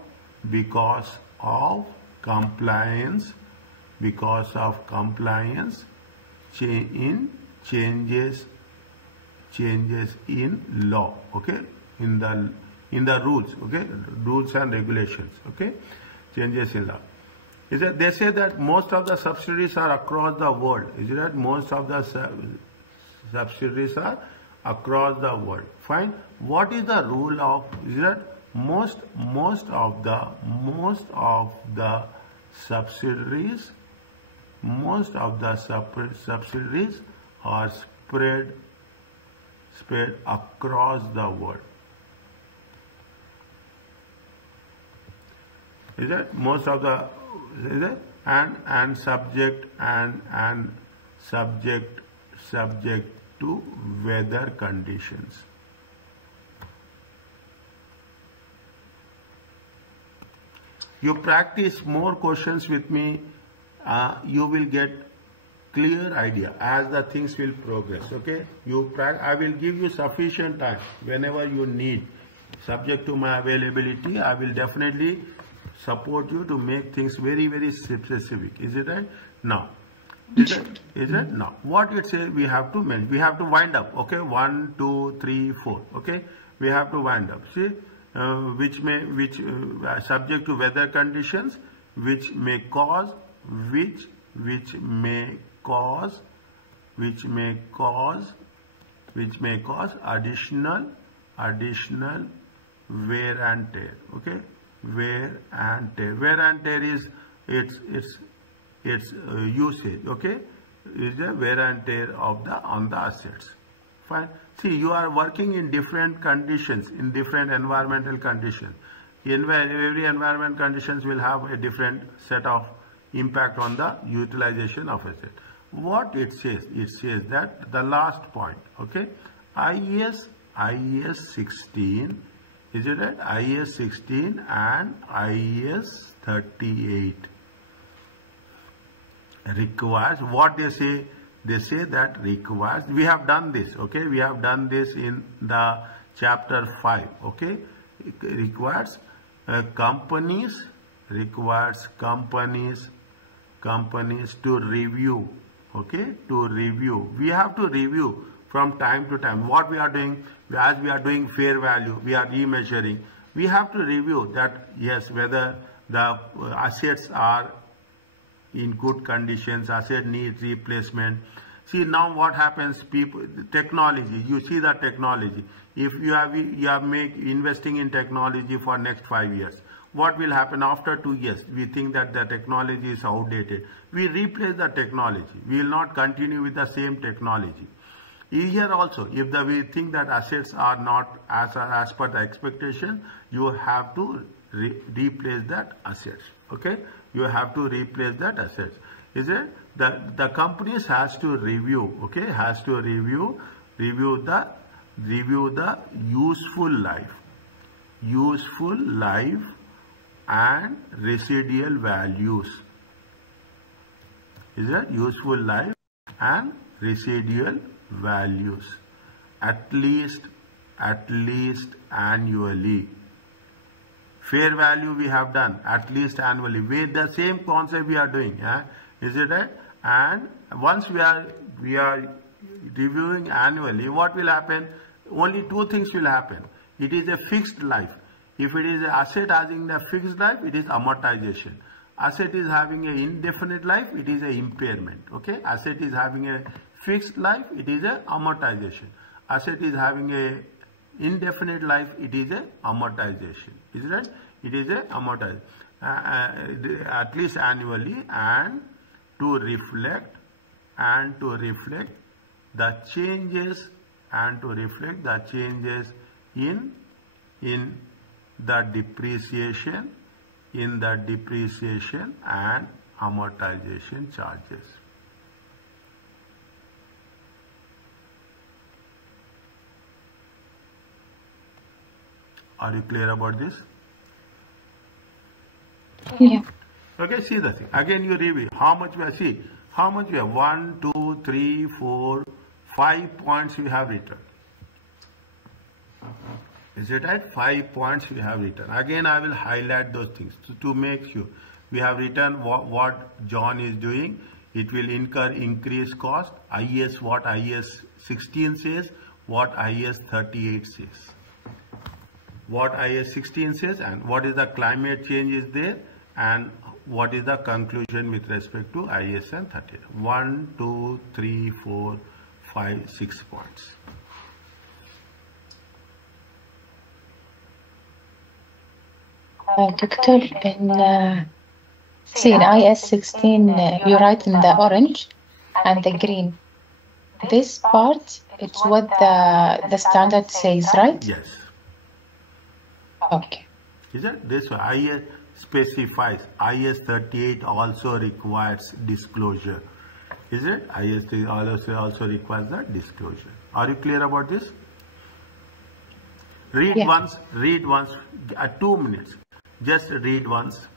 compliance changes in law, okay, in the rules, okay, rules and regulations, okay, changes in law. Is that they say that most of the subsidiaries are across the world. Is that most of the subsidiaries are across the world? Fine. What is the rule of? Is that most of the subsidiaries are spread across the world. Is that most of the, is it? And subject to weather conditions. You practice more questions with me, you will get clear idea as the things will progress. Okay, I will give you sufficient time whenever you need. Subject to my availability, I will definitely support you to make things very, very specific. Is it right? Now, is it now? What it says, we have to wind up. Okay, 1, 2, 3, 4. Okay, we have to wind up. See, subject to weather conditions, which may cause additional wear and tear. Okay, wear and tear is its usage. Okay, is the wear and tear on the assets. Fine. See, you are working in different conditions, in different environmental conditions. Every environment conditions will have a different set of impact on the utilization of asset. What it says that the last point, okay, IS 16, is it right? IS 16 and IS 38 requires what they say. They say that requires, we have done this, okay, we have done this in the chapter 5, okay, it requires companies to review, okay, to review. We have to review from time to time what we are doing. As we are doing fair value, we are remeasuring. we have to review that, yes, whether the assets are in good conditions, asset needs replacement. See, now what happens, people, technology, you see the technology. If you are investing in technology for next 5 years, what will happen after 2 years? We think that the technology is outdated. We replace the technology. We will not continue with the same technology. Here also, if we think that assets are not as per the expectation, you have to replace that assets. Okay, you have to replace that assets. Is it the companies has to review? Okay, has to review the useful life and residual values. Is it useful life and residual values at least annually. Fair value we have done at least annually. With the same concept we are doing. Is it right? And once we are reviewing annually, what will happen? Only two things will happen. It is a fixed life. If it is an asset having a fixed life, it is amortization. Asset is having an indefinite life, it is an impairment. Okay, asset is having a fixed life, it is a amortization. Asset is having a indefinite life, it is a amortization. Is it right? It is a amortization at least annually, and to reflect the changes in the depreciation and amortization charges. Are you clear about this? Yeah. Okay, see the thing. Again you review how much we have. See how much we have. 1, 2, 3, 4, 5 points we have written. Is it right? 5 points we have written. Again I will highlight those things to make sure. We have written what Jaun is doing. It will incur increased cost. IS, what IS 16 says, what IS 38 says. What IS 16 says, and what is the climate change is there, and what is the conclusion with respect to IS and 38. 1, 2, 3, 4, 5, 6 points. Doctor, in IS 16, you write in the orange and the green. This part, it's what the standard says, right? Yes. Okay. Is it? This IS specifies. IS 38 also requires disclosure. Is it? IS also requires that disclosure. Are you clear about this? Read once. 2 minutes. Just read once.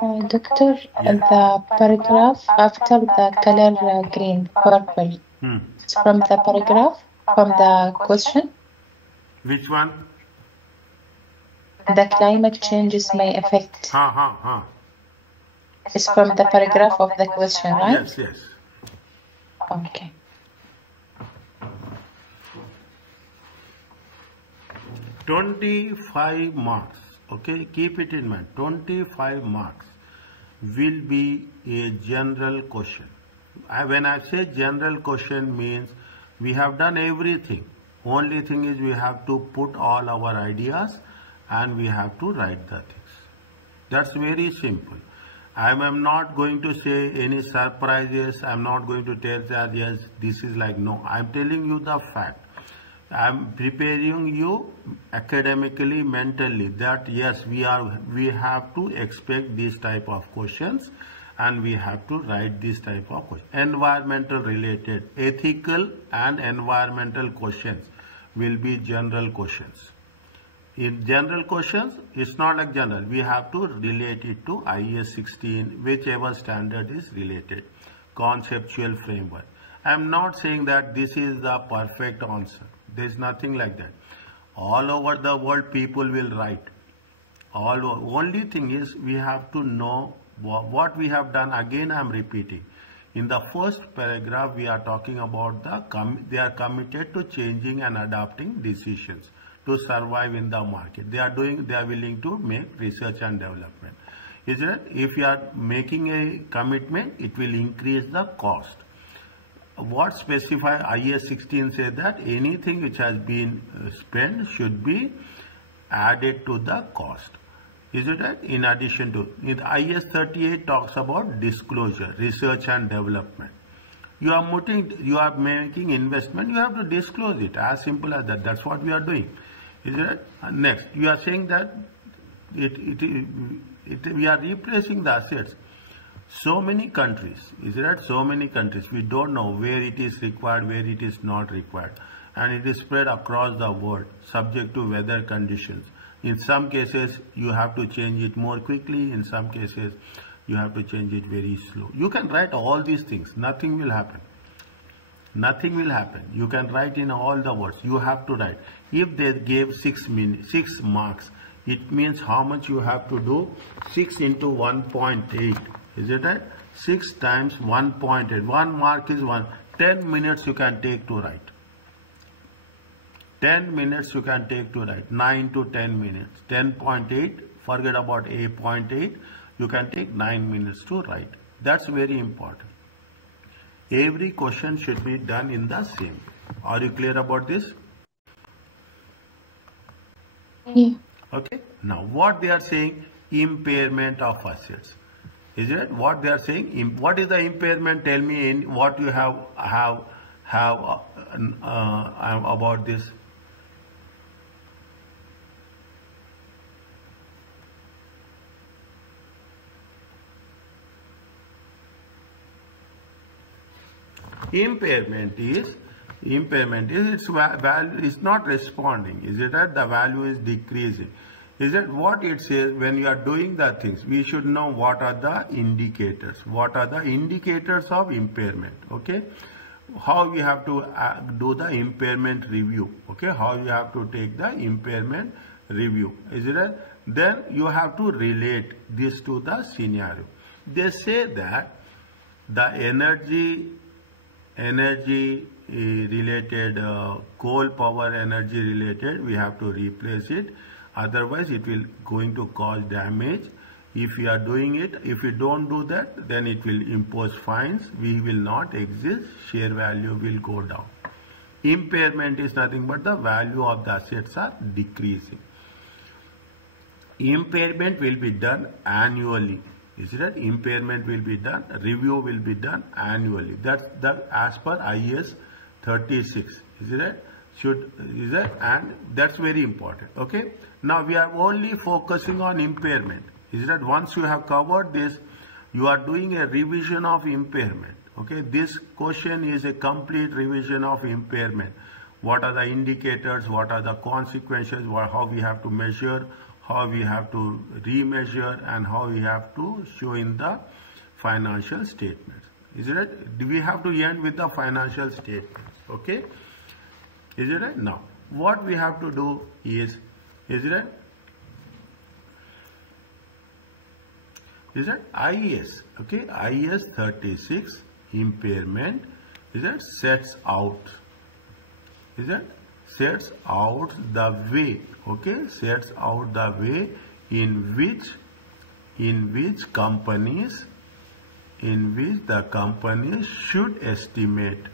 Doctor, the paragraph after the color green, purple. It's from the paragraph, from the question. Which one? The climate changes may affect. It's from the paragraph of the question, right? Yes, yes. Okay. $25 marks. Okay, keep it in mind. 25 marks will be a general question. When I say general question means we have done everything. Only thing is we have to put all our ideas and we have to write the things. That's very simple. I am not going to say any surprises. I'm not going to tell that yes, this is like no. I'm telling you the fact. I'm preparing you academically, mentally that yes, we have to expect these type of questions and we have to write this type of questions. Environmental related, ethical and environmental questions will be general questions. In general questions, it's not like general. We have to relate it to IS 16, whichever standard is related. Conceptual framework. I'm not saying that this is the perfect answer. There's nothing like that. All over the world, people will write. Only thing is we have to know what we have done. Again, I'm repeating. In the first paragraph, we are talking about they are committed to changing and adapting decisions to survive in the market. They are willing to make research and development. Is it? If you are making a commitment, it will increase the cost. What specify IS 16 says that anything which has been spent should be added to the cost. Is it right? In addition to IS 38 talks about disclosure, research and development. You are making investment, you have to disclose it. As simple as that. That's what we are doing. Is it right? Next, you are saying that we are replacing the assets. So many countries, is it right? So many countries, we don't know where it is required, where it is not required. And it is spread across the world, subject to weather conditions. In some cases, you have to change it more quickly. In some cases, you have to change it very slow. You can write all these things. Nothing will happen. Nothing will happen. You can write in all the words. You have to write. If they gave 6 marks, it means how much you have to do? 6 into 1.8. Is it right? 6 times 1.8. 1 mark is 10 minutes you can take to write. 10 minutes you can take to write. 9 to 10 minutes. 10.8, forget about 8.8. You can take 9 minutes to write. That's very important. Every question should be done in the same way. Are you clear about this? Yeah. Okay. Now what they are saying? Impairment of assets. Is it what they are saying? What is the impairment? Tell me in what you have about this. Impairment is its value is not responding. Is it that the value is decreasing? Is it what it says when you are doing the things? We should know what are the indicators. What are the indicators of impairment? Okay. How we have to do the impairment review. Okay. How you have to take the impairment review. Is it right? Then you have to relate this to the scenario. They say that the energy related, coal power energy related, we have to replace it. Otherwise, it will going to cause damage. If we are doing it, if we don't do that, then it will impose fines. We will not exist. Share value will go down. Impairment is nothing but the value of the assets are decreasing. Impairment will be done annually. Is that impairment will be done, review will be done annually. That's as per IS 36. Is it? And that's very important. Okay. Now we are only focusing on impairment. Is that once you have covered this, you are doing a revision of impairment. Okay. This question is a complete revision of impairment. What are the indicators? What are the consequences? How we have to measure? how we have to remeasure, and how we have to show in the financial statements. Is it right? Do we have to end with the financial statements? Okay. Is it right? Now, what we have to do is it right? Is that IAS? Okay, IAS 36 impairment is that sets out. Is that sets out the way? Okay, sets out the way in which companies the companies should estimate.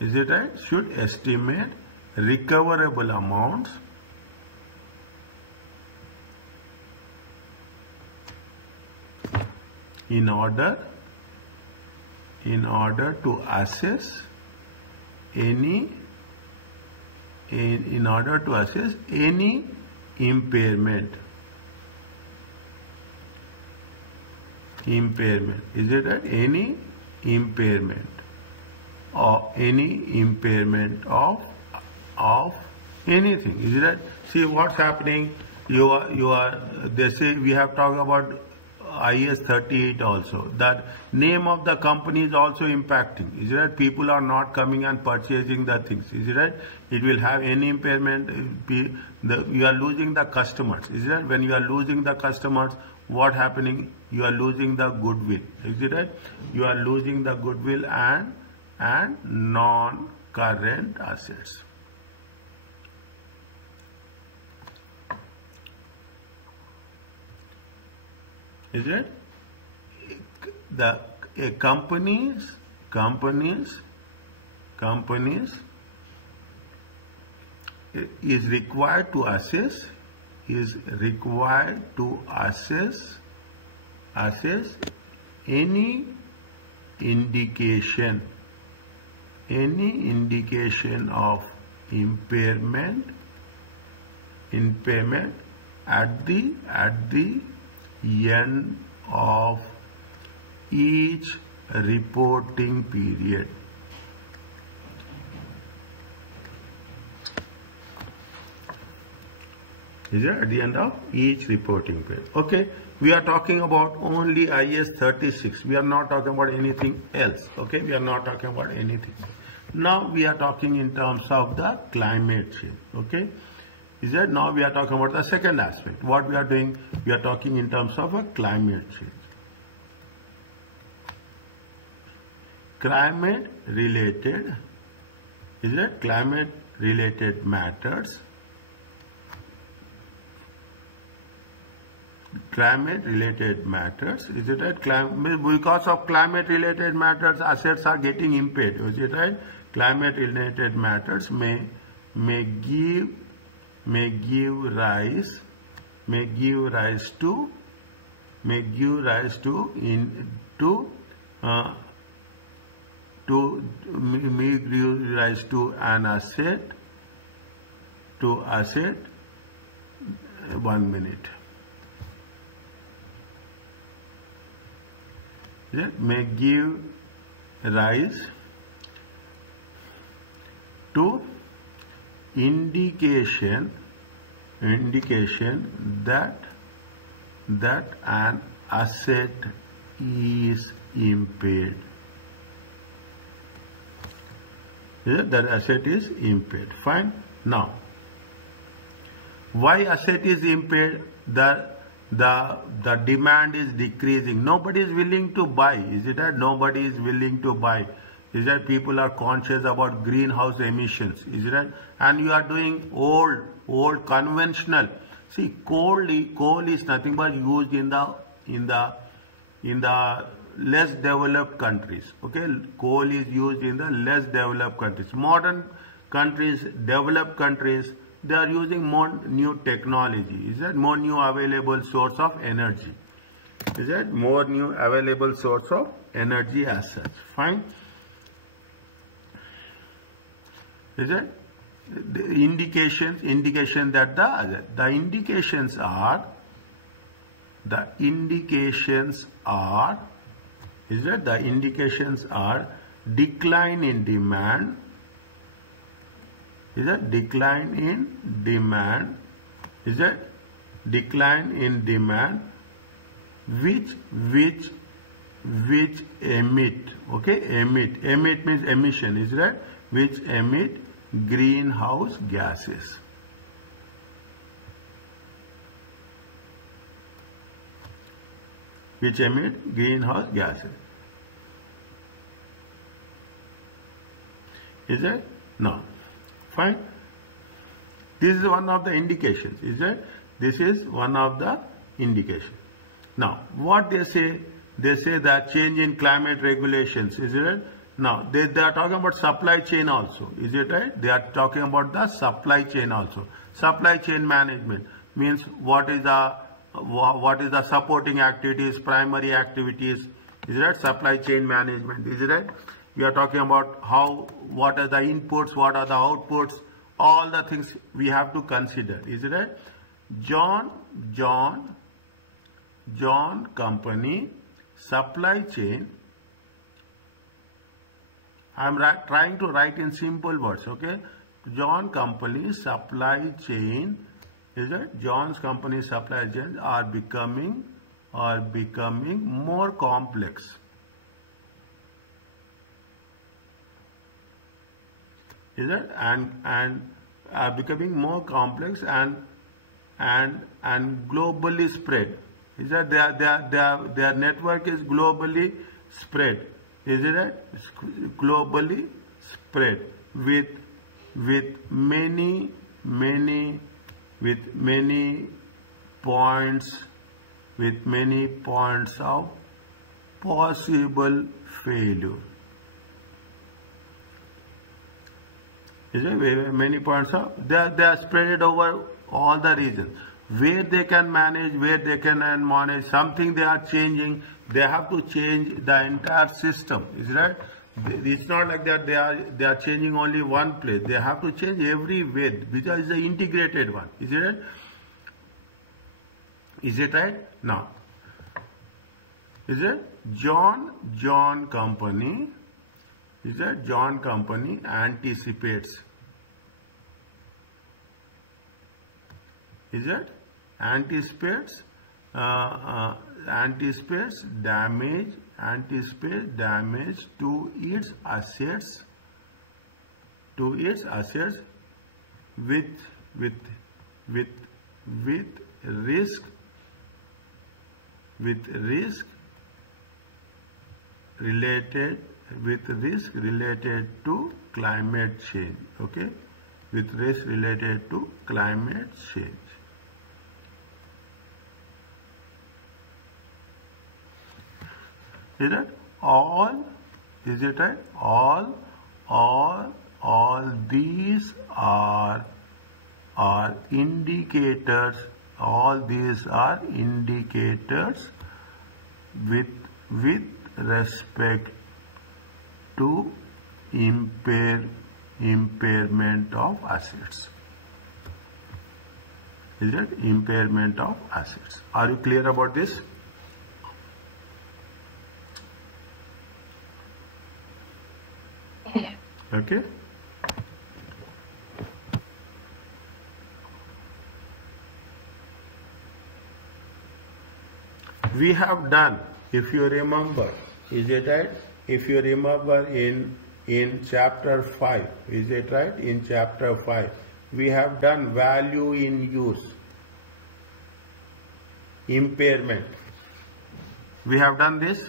Is it right? Should estimate recoverable amounts in order to assess any impairment. Is it right? Any impairment or any impairment of anything. Is it right? See what's happening. They say we have talked about IS 38 also. That name of the company is also impacting. Is it right? People are not coming and purchasing the things. Is it right? It will have any impairment. You are losing the customers. Is it right? When you are losing the customers, what happening? You are losing the goodwill. Is it right? You are losing the goodwill and non-current assets. Is it? Companies is required to assess any indication of impairment at the end of each reporting period. Is it at the end of each reporting period? Okay, we are talking about only IS 36. We are not talking about anything else. Okay, we are not talking about anything. Now we are talking in terms of the climate change. Okay, is that now we are talking about the second aspect. What we are doing? We are talking in terms of a climate change. Climate related, is it climate related matters? Climate related matters, is it right? Because of climate related matters, assets are getting impaired. Is it right? Climate related matters may give rise to an asset. 1 minute. That may give rise to indication that an asset is impaired. That asset is impaired. Fine. Now, why asset is impaired? The demand is decreasing. Nobody is willing to buy. Is it that nobody is willing to buy? Is that people are conscious about greenhouse emissions? Is it that? And you are doing old conventional. See, coal is nothing but used in the less developed countries. Okay, coal is used in the less developed countries. Modern countries, developed countries, they are using more new technology. Is that more new available source of energy? Is that more new available source of energy as such? Fine. Is that the indication that the indications are is that the indications are decline in demand is a decline in demand, is a decline in demand which emit, okay, emit means emission, is that, which emit greenhouse gases. Which emit greenhouse gases. Is it? No. Fine. This is one of the indications. Is it? This is one of the indications. Now, what they say that change in climate regulations. Is it? Now, they are talking about supply chain also. Is it right? They are talking about the supply chain also. Supply chain management means what is the supporting activities, primary activities. Is it right? Supply chain management. Is it right? We are talking about what are the inputs, what are the outputs, all the things we have to consider. Is it right? Jaun company supply chain. I am trying to write in simple words. Okay, Jaun company supply chain. Is it? Jaun's company supply chains are becoming more complex. Is it? And are becoming more complex and globally spread. Is that their network is globally spread. Is it right? Globally spread with many points of possible failure. Is it? Many points of they are spread over all the regions. Where they can manage, where they can manage, something they are changing, they have to change the entire system. Is right? It's not like that they are changing only one place. They have to change everywhere because it's the integrated one. Is it right? Is it right? Now, is it Jaun company? Is that Jaun company anticipates? Is it? Anticipates damage to its assets with risk related to climate change. Okay, with risk related to climate change. Is it all? Is it right? All these are indicators. All these are indicators with respect to impairment of assets. Is it? Impairment of assets. Are you clear about this? Yeah. Okay. We have done, if you remember, is it right? If you remember in chapter 5, is it right? In chapter 5, we have done value in use, impairment. We have done this?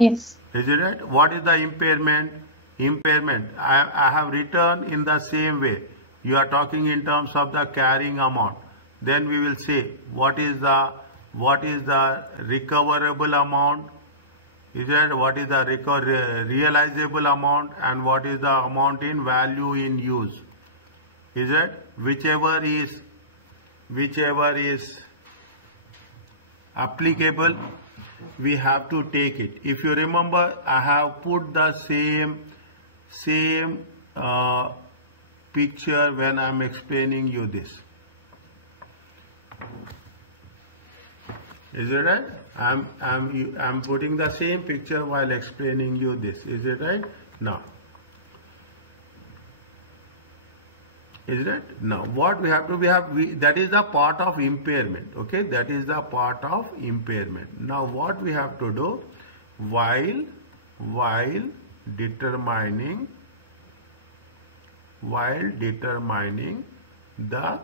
Yes. Is it right? What is the impairment? Impairment. I have written in the same way. You are talking in terms of the carrying amount. Then we will say what is the recoverable amount. Is that what is the realizable amount and what is the amount in value in use? Is that whichever is applicable, we have to take it. If you remember, I have put the same picture when I am explaining you this. Is it right? I'm putting the same picture while explaining you this. Is it right? Now, is it? Now, what we have to, that is the part of impairment, okay? That is the part of impairment. Now, what we have to do, while determining the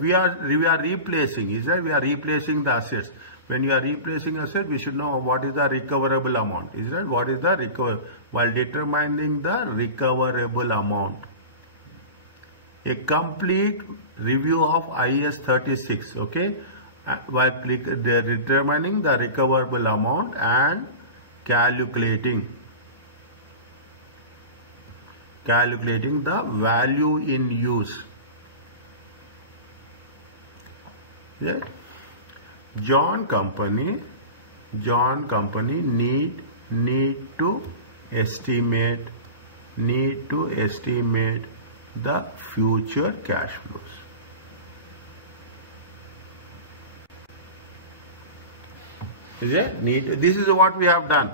we are replacing, is that we are replacing the assets. When you are replacing asset, we should know what is the recoverable amount, is that what is the while determining the recoverable amount. A complete review of IS 36, okay, while determining the recoverable amount and calculating the value in use. Yeah. Jaun company need to estimate the future cash flows. Is it? This is what we have done.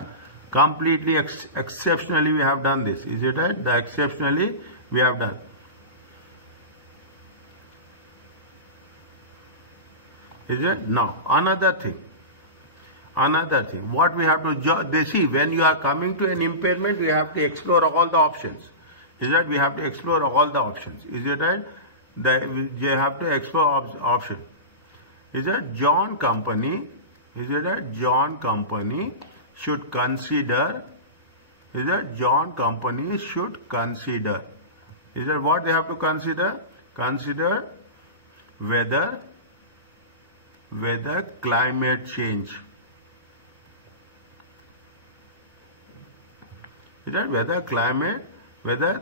Completely exceptionally we have done this. Is it right? The exceptionally we have done. Is it? Now, another thing. What we have to they see, when you are coming to an impairment, we have to explore all the options. Is that we have to explore all the options? Is it right? You have to explore option. Is that Jaun company? Is it right? Jaun company should consider. Is that Jaun company should consider? Is that what they have to consider? Consider whether climate change. Is that whether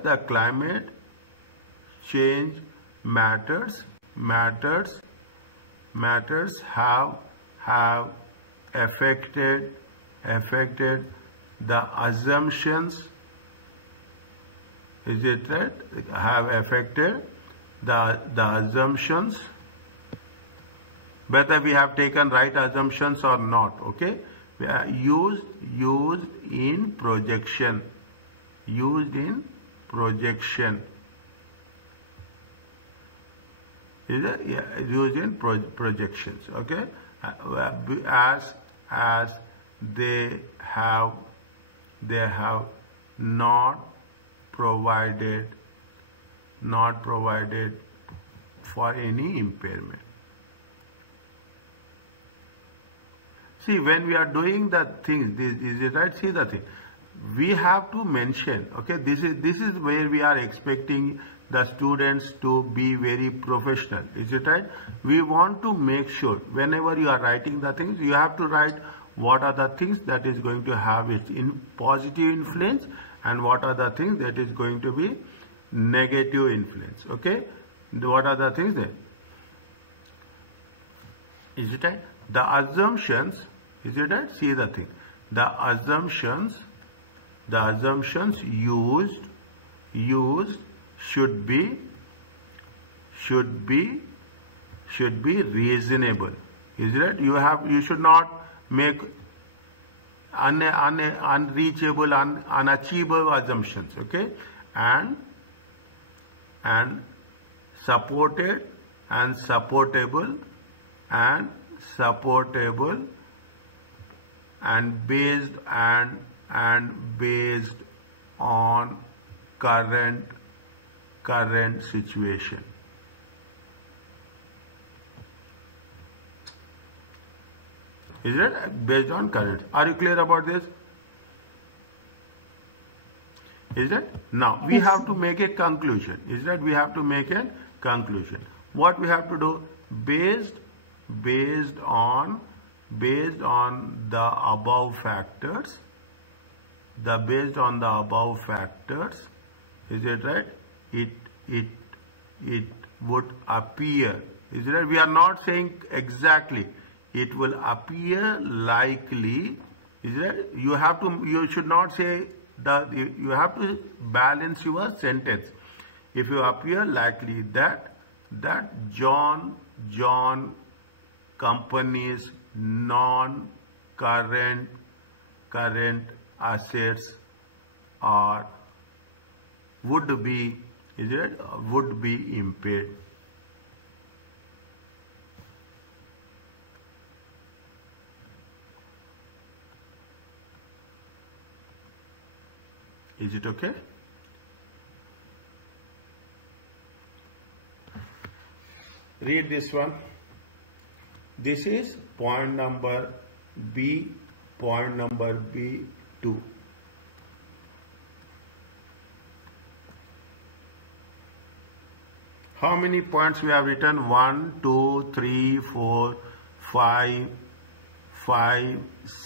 the climate change matters have affected the assumptions. Is it right? Have affected the assumptions, whether we have taken right assumptions or not, okay? We are used in projection. Used in projection. Is it? Yeah, used in projections, okay? As they have not provided for any impairment. See, when we are doing the things, is it right? See the thing. We have to mention, okay, this is where we are expecting the students to be very professional. Is it right? We want to make sure whenever you are writing the things, you have to write what are the things that is going to have its positive influence and what are the things that is going to be negative influence. Okay? What are the things there? Is it right? The assumptions, is it right? See the thing. The assumptions used should be reasonable. Is it right? You should not make unreachable, unachievable assumptions. Okay, and supported and supportable and based on current situation. Is it based on current? Are you clear about this? Is it? Now we have to make a conclusion. Is that we have to make a conclusion? What we have to do? Based on the above factors. Based on the above factors. Is it right? It would appear. Is it right? We are not saying exactly. It will appear likely. Is it? You should not say that. You have to balance your sentence. If you appear likely that Jaun company's non-current assets are would be impaired. Is it okay? Read this one. This is point number B, point number B2. How many points we have written? 1, 2, 3, 4, 5,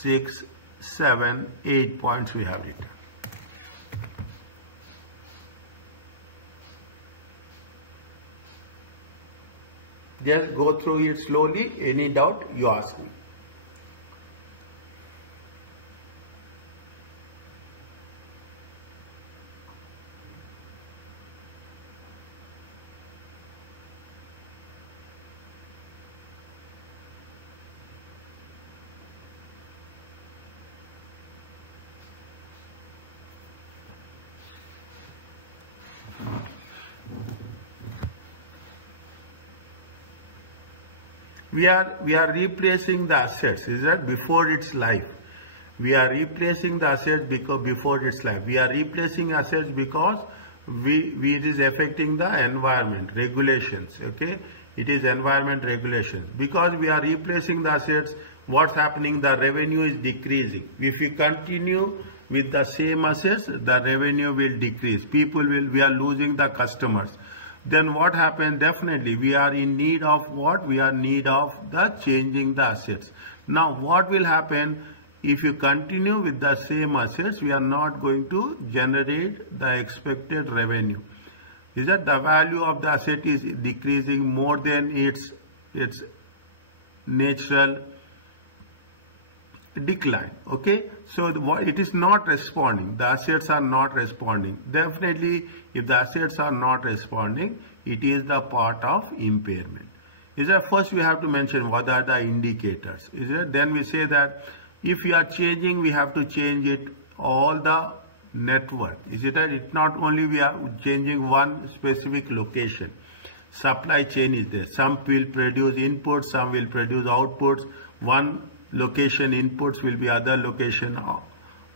6, 7, 8 points we have written. Just go through it slowly. Any doubt, you ask me. We are replacing the assets, is that before its life. We are replacing the assets because before its life. We are replacing assets because it is affecting the environment regulations. Okay, it is environment regulations. Because we are replacing the assets, what's happening? The revenue is decreasing. If we continue with the same assets, the revenue will decrease. We are losing the customers. Then what happens? Definitely we are in need of what? We are in need of the changing the assets. Now what will happen if you continue with the same assets? We are not going to generate the expected revenue. Is that the value of the asset is decreasing more than its natural decline. Okay, so it is not responding. The assets are not responding. Definitely if the assets are not responding, it is the part of impairment. Is that first we have to mention what are the indicators. Is it? Then we say that if we are changing, we have to change it all the network. Is it? It's not only we are changing one specific location. Supply chain is there. Some will produce inputs, some will produce outputs. One location inputs will be other location,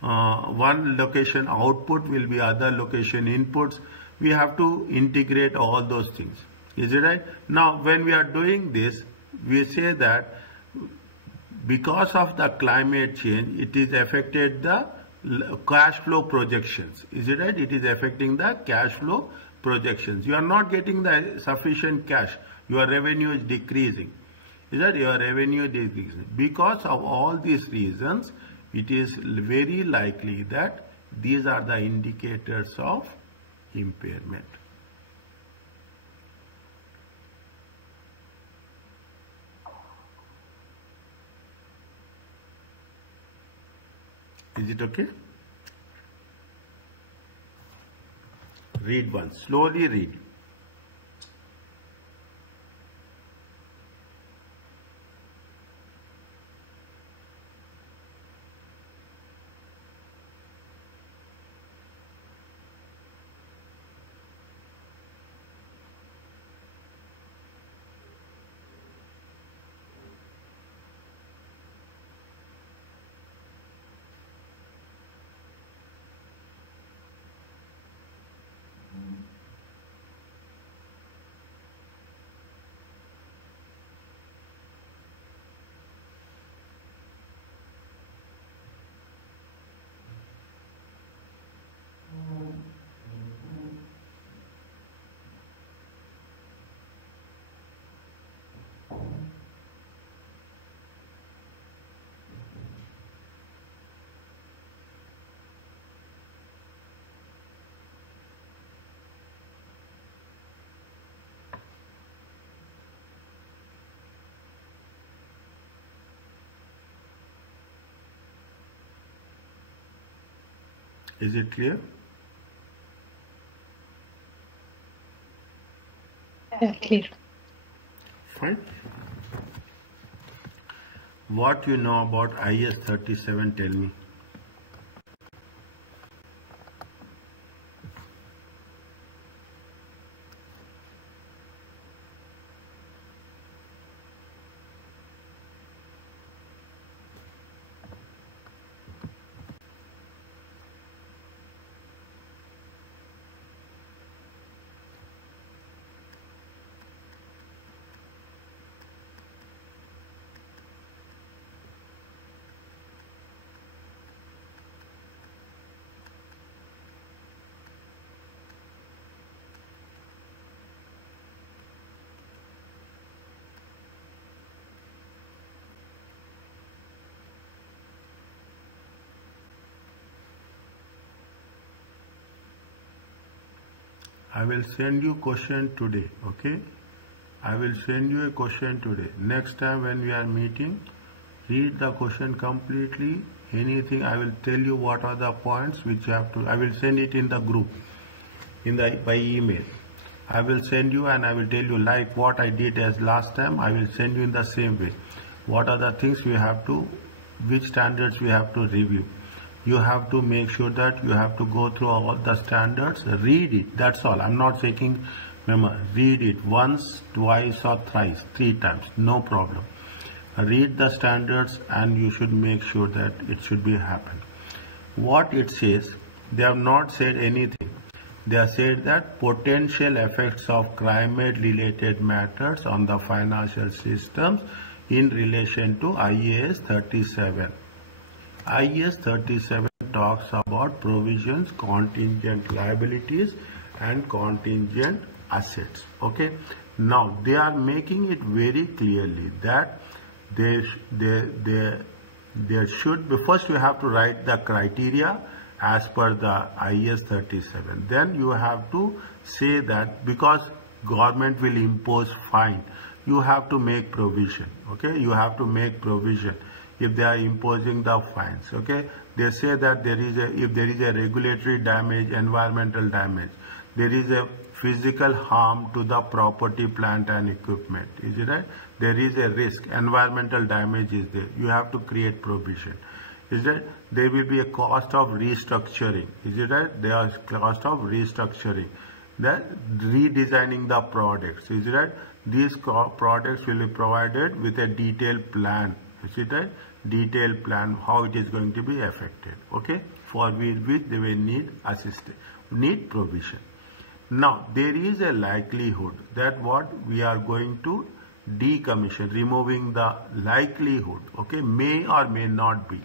one location output will be other location inputs. We have to integrate all those things. Is it right? Now when we are doing this, we say that because of the climate change, it is affected the cash flow projections. Is it right? It is affecting the cash flow projections. You are not getting the sufficient cash. Your revenue is decreasing. Is that your revenue decreasing? Because of all these reasons, it is very likely that these are the indicators of impairment. Is it okay? Read one. Slowly read. Is it clear? Clear. Fine. What you know about IS 37, tell me. I will send you question today, okay? I will send you a question today. Next time when we are meeting, read the question completely. Anything, I will tell you what are the points which you have to, I will send it in the group, by email. I will send you and I will tell you like what I did as last time. I will send you in the same way. What are the things we have to, which standards we have to review. You have to make sure that you have to go through all the standards, read it, that's all. I'm not taking memo. Read it once, twice or thrice, 3 times, no problem. Read the standards and you should make sure that it should be happen. What it says, they have not said anything. They have said that potential effects of climate related matters on the financial systems in relation to IAS 37. IAS 37 talks about provisions, contingent liabilities and contingent assets. Okay. Now they are making it very clearly that there should be, first you have to write the criteria as per the IAS 37. Then you have to say that because government will impose fine, you have to make provision. Okay, you have to make provision if they are imposing the fines. Okay, they say that if there is a regulatory damage, environmental damage, there is a physical harm to the property, plant and equipment. Is it right? There is a risk, environmental damage is there. You have to create provision. Is that there will be a cost of restructuring? Is it right? There is cost of restructuring. That redesigning the products. Is it right? These products will be provided with a detailed plan. Is it right? Detailed plan how it is going to be affected. Okay, for which they will need assistance, need provision. Now there is a likelihood that what we are going to decommission, removing the likelihood. Okay, may or may not be.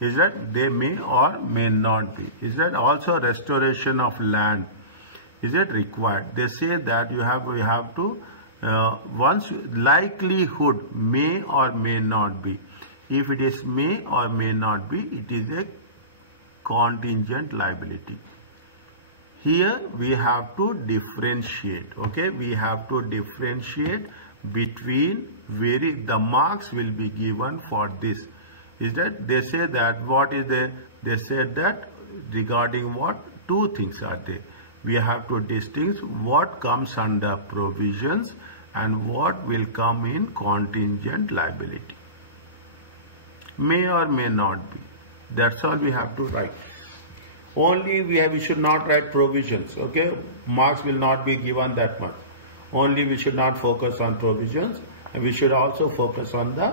Is that they may or may not be. Is that also restoration of land? Is it required? They say that you have to once likelihood may or may not be. If it is may or may not be, it is a contingent liability. Here we have to differentiate. Okay, we have to differentiate between the marks will be given for this. Is that they say that what is there? They said that regarding what 2 things are there. We have to distinguish what comes under provisions and what will come in contingent liability. May or may not be. That's all we have to write. Only we should not write provisions. Okay, marks will not be given that much. Only we should not focus on provisions, and we should also focus on the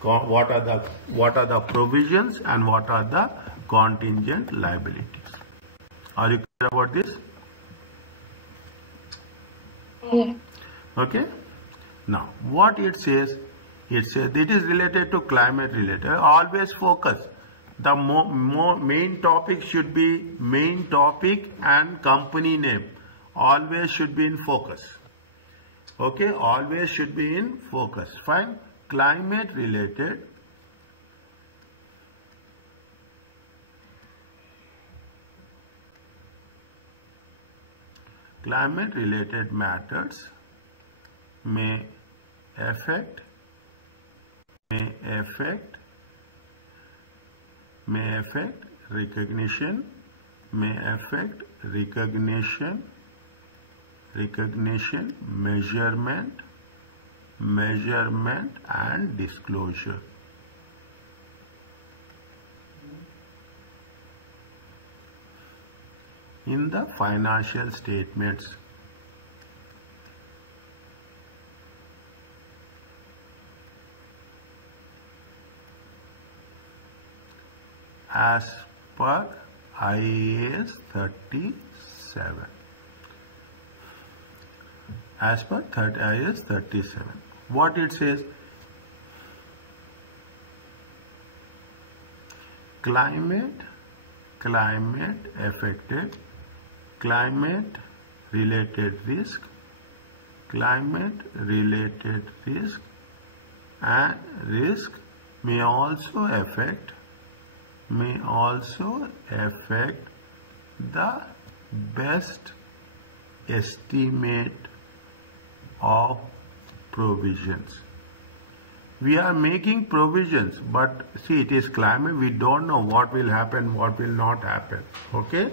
what are the provisions and what are the contingent liabilities. Are you clear about this? Yeah. Okay. Now what it says it is related to climate related. Always focus. The main topic should be main topic and company name. Always should be in focus. Okay, always should be in focus. Fine. Climate related matters may affect recognition, measurement and disclosure. In the financial statements. As per IAS 37. As per IAS 37. What it says? Climate affected, climate related risk and risk may also affect the best estimate of provisions. We are making provisions, but see, it is climate. We don't know what will happen, what will not happen. Okay,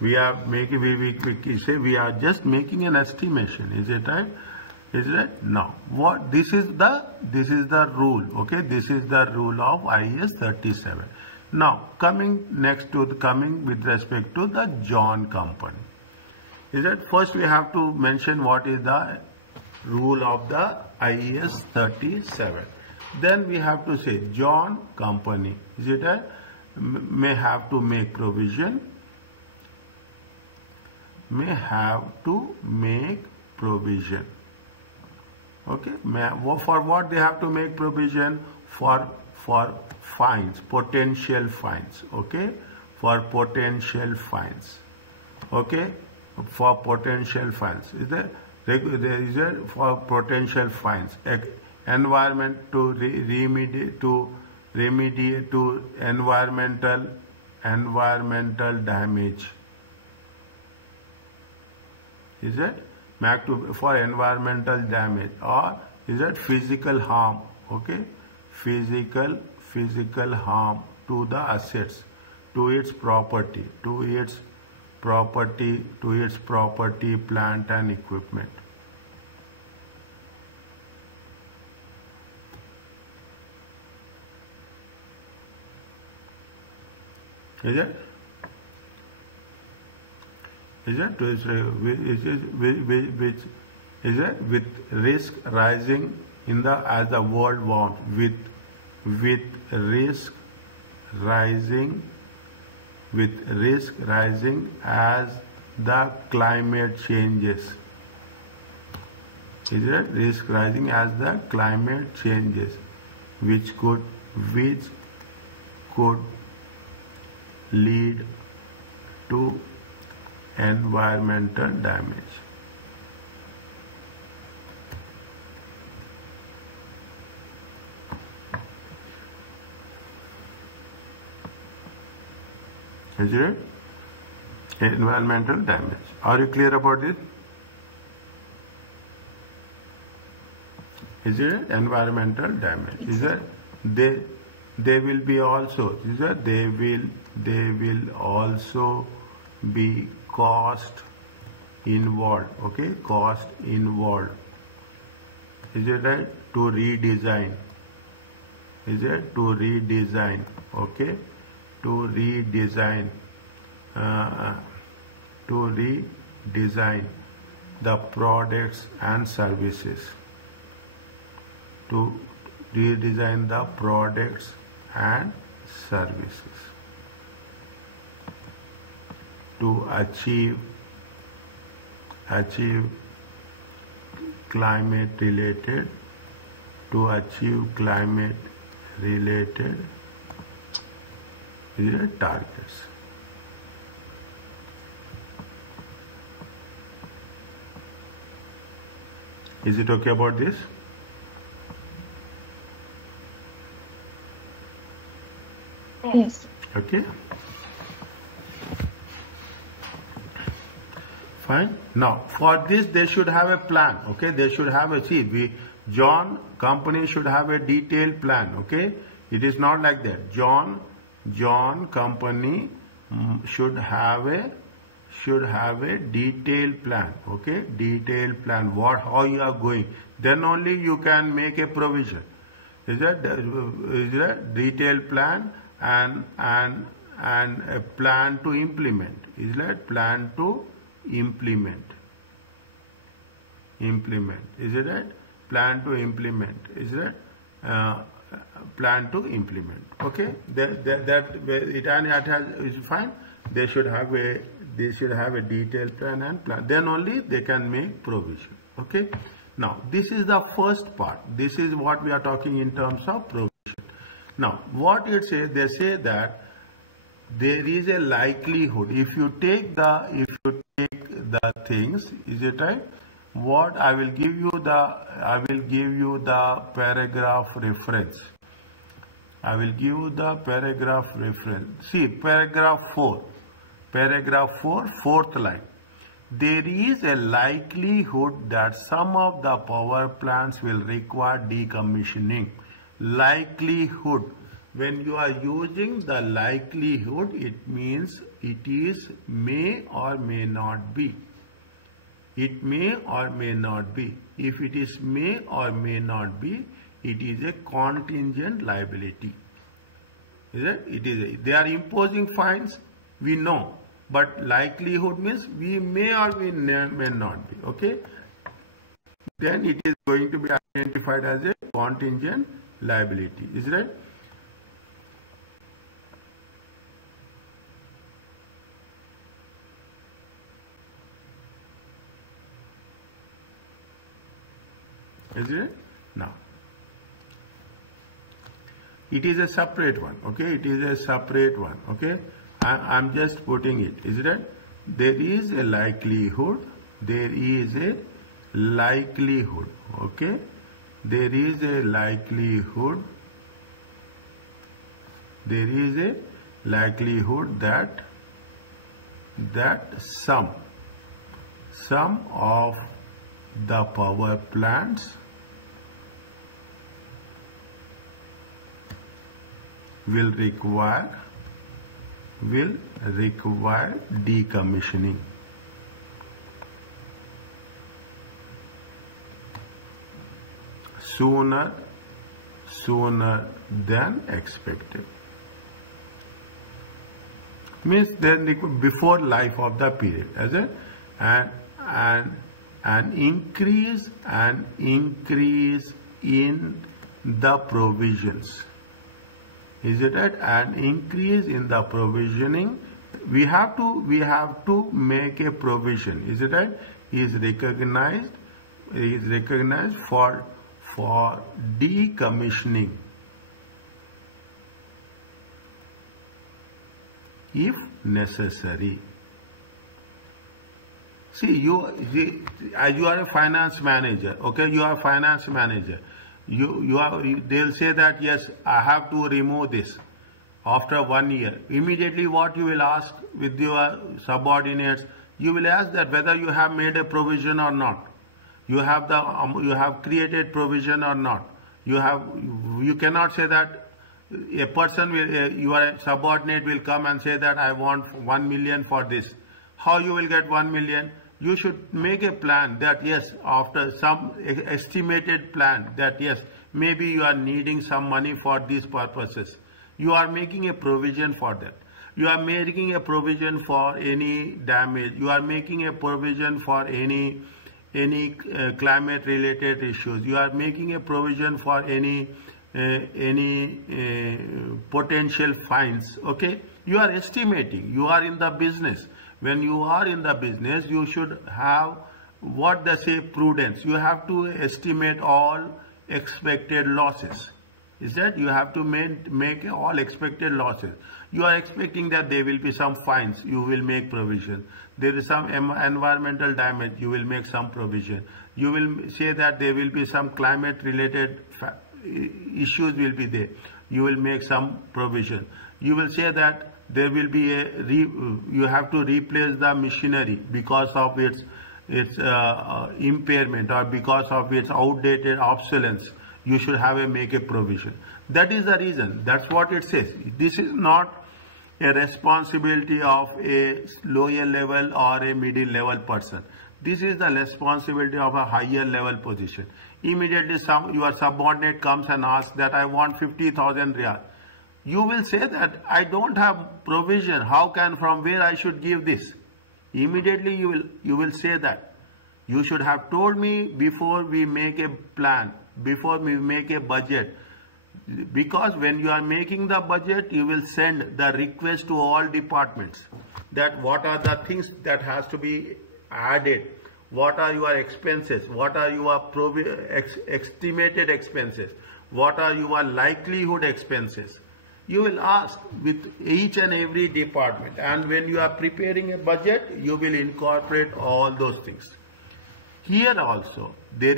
we are making. We say we are just making an estimation. Is it right? Is it? Now, what this is the rule. Okay, this is the rule of IS 37. Now, coming with respect to the Jaun company. Is that first we have to mention what is the rule of the IS 37. Then we have to say Jaun company. Is it a may have to make provision? May have to make provision. Okay. For what they have to make provision? For fines, potential fines. Okay. For potential fines. Okay. For potential fines. Is there for potential fines? Environment to remediate to environmental damage. Is it for environmental damage, or is it physical harm? Okay, physical harm to the assets, to its property, plant and equipment. Is it? Is it? Which is it? With risk rising in the as the world warms. With risk rising as the climate changes. Is it? Risk rising as the climate changes, which could lead to environmental damage. Is it? Environmental damage. Are you clear about it? Is it environmental damage? Is it? They will be also. Is it? They will also be cost involved. Okay, cost involved. Is it right? To redesign. Is it? To redesign. Okay, to redesign the products and services. To redesign the products and services. To achieve climate related targets. Is it okay about this? Yes. Okay. Fine. Now, for this, they should have a plan. Okay, they should have a Jaun company should have a detailed plan. Okay, it is not like that. Jaun company should have a detailed plan. Okay, detailed plan. How you are going? Then only you can make a provision. Is that detailed plan and a plan to implement? Is that plan to implement? Is it right? Plan to implement. Is it plan to implement? Okay, that is fine. They should have a detailed plan and plan. Then only they can make provision. Okay. Now this is the first part. This is what we are talking in terms of provision. Now what it says, they say that there is a likelihood if you take the things. Is it right? What I will give you the paragraph reference. I will give you the paragraph reference. See paragraph 4, fourth line. there is a likelihood that some of the power plants will require decommissioning. Likelihood. When you are using the likelihood, it means it is may or may not be. It may or may not be. If it is may or may not be, it is a contingent liability. Is it? It is. They are imposing fines, we know. But likelihood means we may or we may not be. Okay? Then it is going to be identified as a contingent liability. Is it right? Is it? Now, it is a separate one. Okay? It is a separate one. Okay? I'm just putting it. Is it right? There is a likelihood. There is a likelihood. Okay? There is a likelihood. There is a likelihood that some of the power plants will require decommissioning sooner than expected. Means then before life of the period, as a an increase in the provisions. Is it right? An increase in the provisioning. We have to make a provision. Is it right? Is recognized for decommissioning if necessary. See, you are a finance manager. Okay, you are a finance manager. They'll say that yes, I have to remove this after 1 year. Immediately what you will ask with your subordinates, you will ask that whether you have made a provision or not. You have created provision or not. You cannot say that a person your subordinate will come and say that I want 1 million for this. How you will get 1 million? You should make a plan that yes, after some estimated plan that yes, maybe you are needing some money for these purposes. You are making a provision for that. You are making a provision for any damage. You are making a provision for any climate related issues. You are making a provision for any potential fines. Okay, you are estimating. You are in the business. When you are in the business, you should have what they say prudence. You have to estimate all expected losses. Is that you have to make all expected losses. You are expecting that there will be some fines. You will make provision. There is some environmental damage. You will make some provision. You will say that there will be some climate related issues will be there. You will make some provision. You will say that there will be you have to replace the machinery because of its impairment or because of its outdated obsolescence. You should make a provision. That is the reason. That's what it says. This is not a responsibility of a lower level or a middle level person. This is the responsibility of a higher level position. Immediately your subordinate comes and asks that I want 50,000 riyal. You will say that I don't have provision. From where I should give this? Immediately you will say that. You should have told me before we make a plan, before we make a budget. Because when you are making the budget, you will send the request to all departments that what are the things that has to be added. What are your expenses? What are your estimated expenses? What are your likelihood expenses? You will ask with each and every department, and when you are preparing a budget, you will incorporate all those things. Here also, we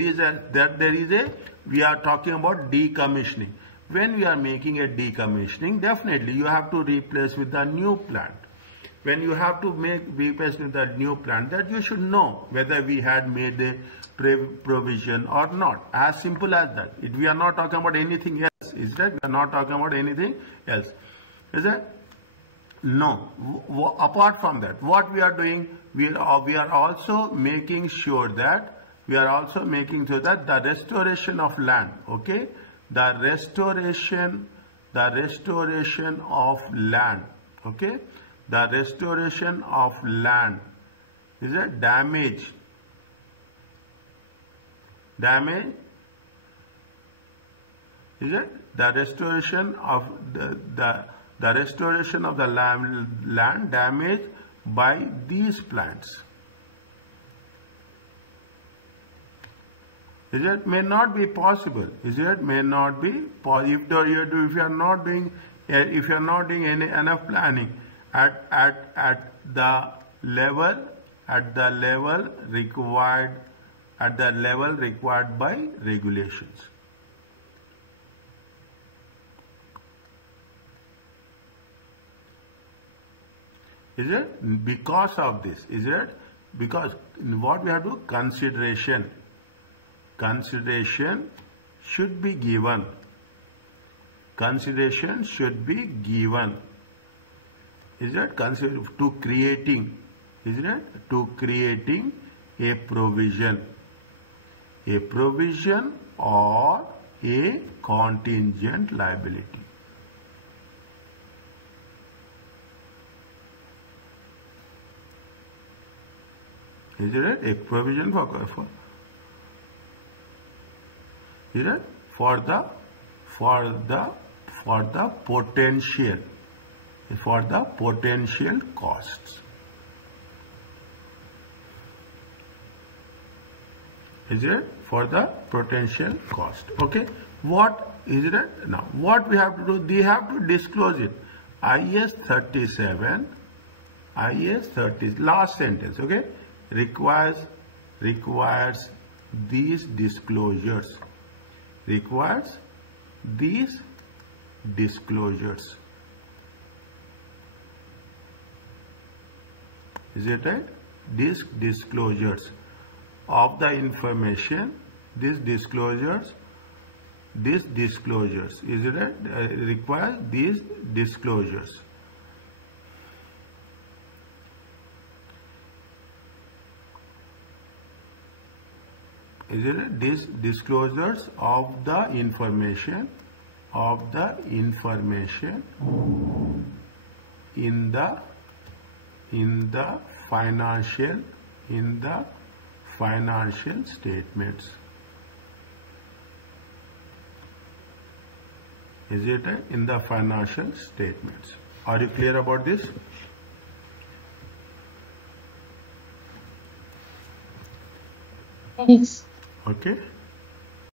are talking about decommissioning. When we are making a decommissioning, definitely you have to replace with the new plant. when you have to be placed in the new plant, that you should know whether we had made a provision or not. As simple as that. We are not talking about anything else. Is that? We are not talking about anything else. Is that? No. Apart from that, what we are doing, we are also making sure that the restoration of land, okay, the restoration of land, okay, the restoration of land is a damage is it the restoration of the restoration of the land damaged by these plants. Is it may not be possible? Is it may not be possible if you are not doing enough planning at the level required by regulations. Is it because of this? Is it because what we have to consideration should be given. Consideration should be given. Is it to creating? Is it to creating a provision or a contingent liability? Is it a provision for is it for the potential costs? Is it for the potential cost? Okay. What is it now? What we have to do? We have to disclose it. IS 37, last sentence. Okay. Requires these disclosures. Requires these disclosures. Is it right? These disclosures of the information. These disclosures. Is it right? Requires these disclosures. Is it these disclosures of the information in the financial statements? Is it in the financial statements? Are you clear about this? Yes. Okay.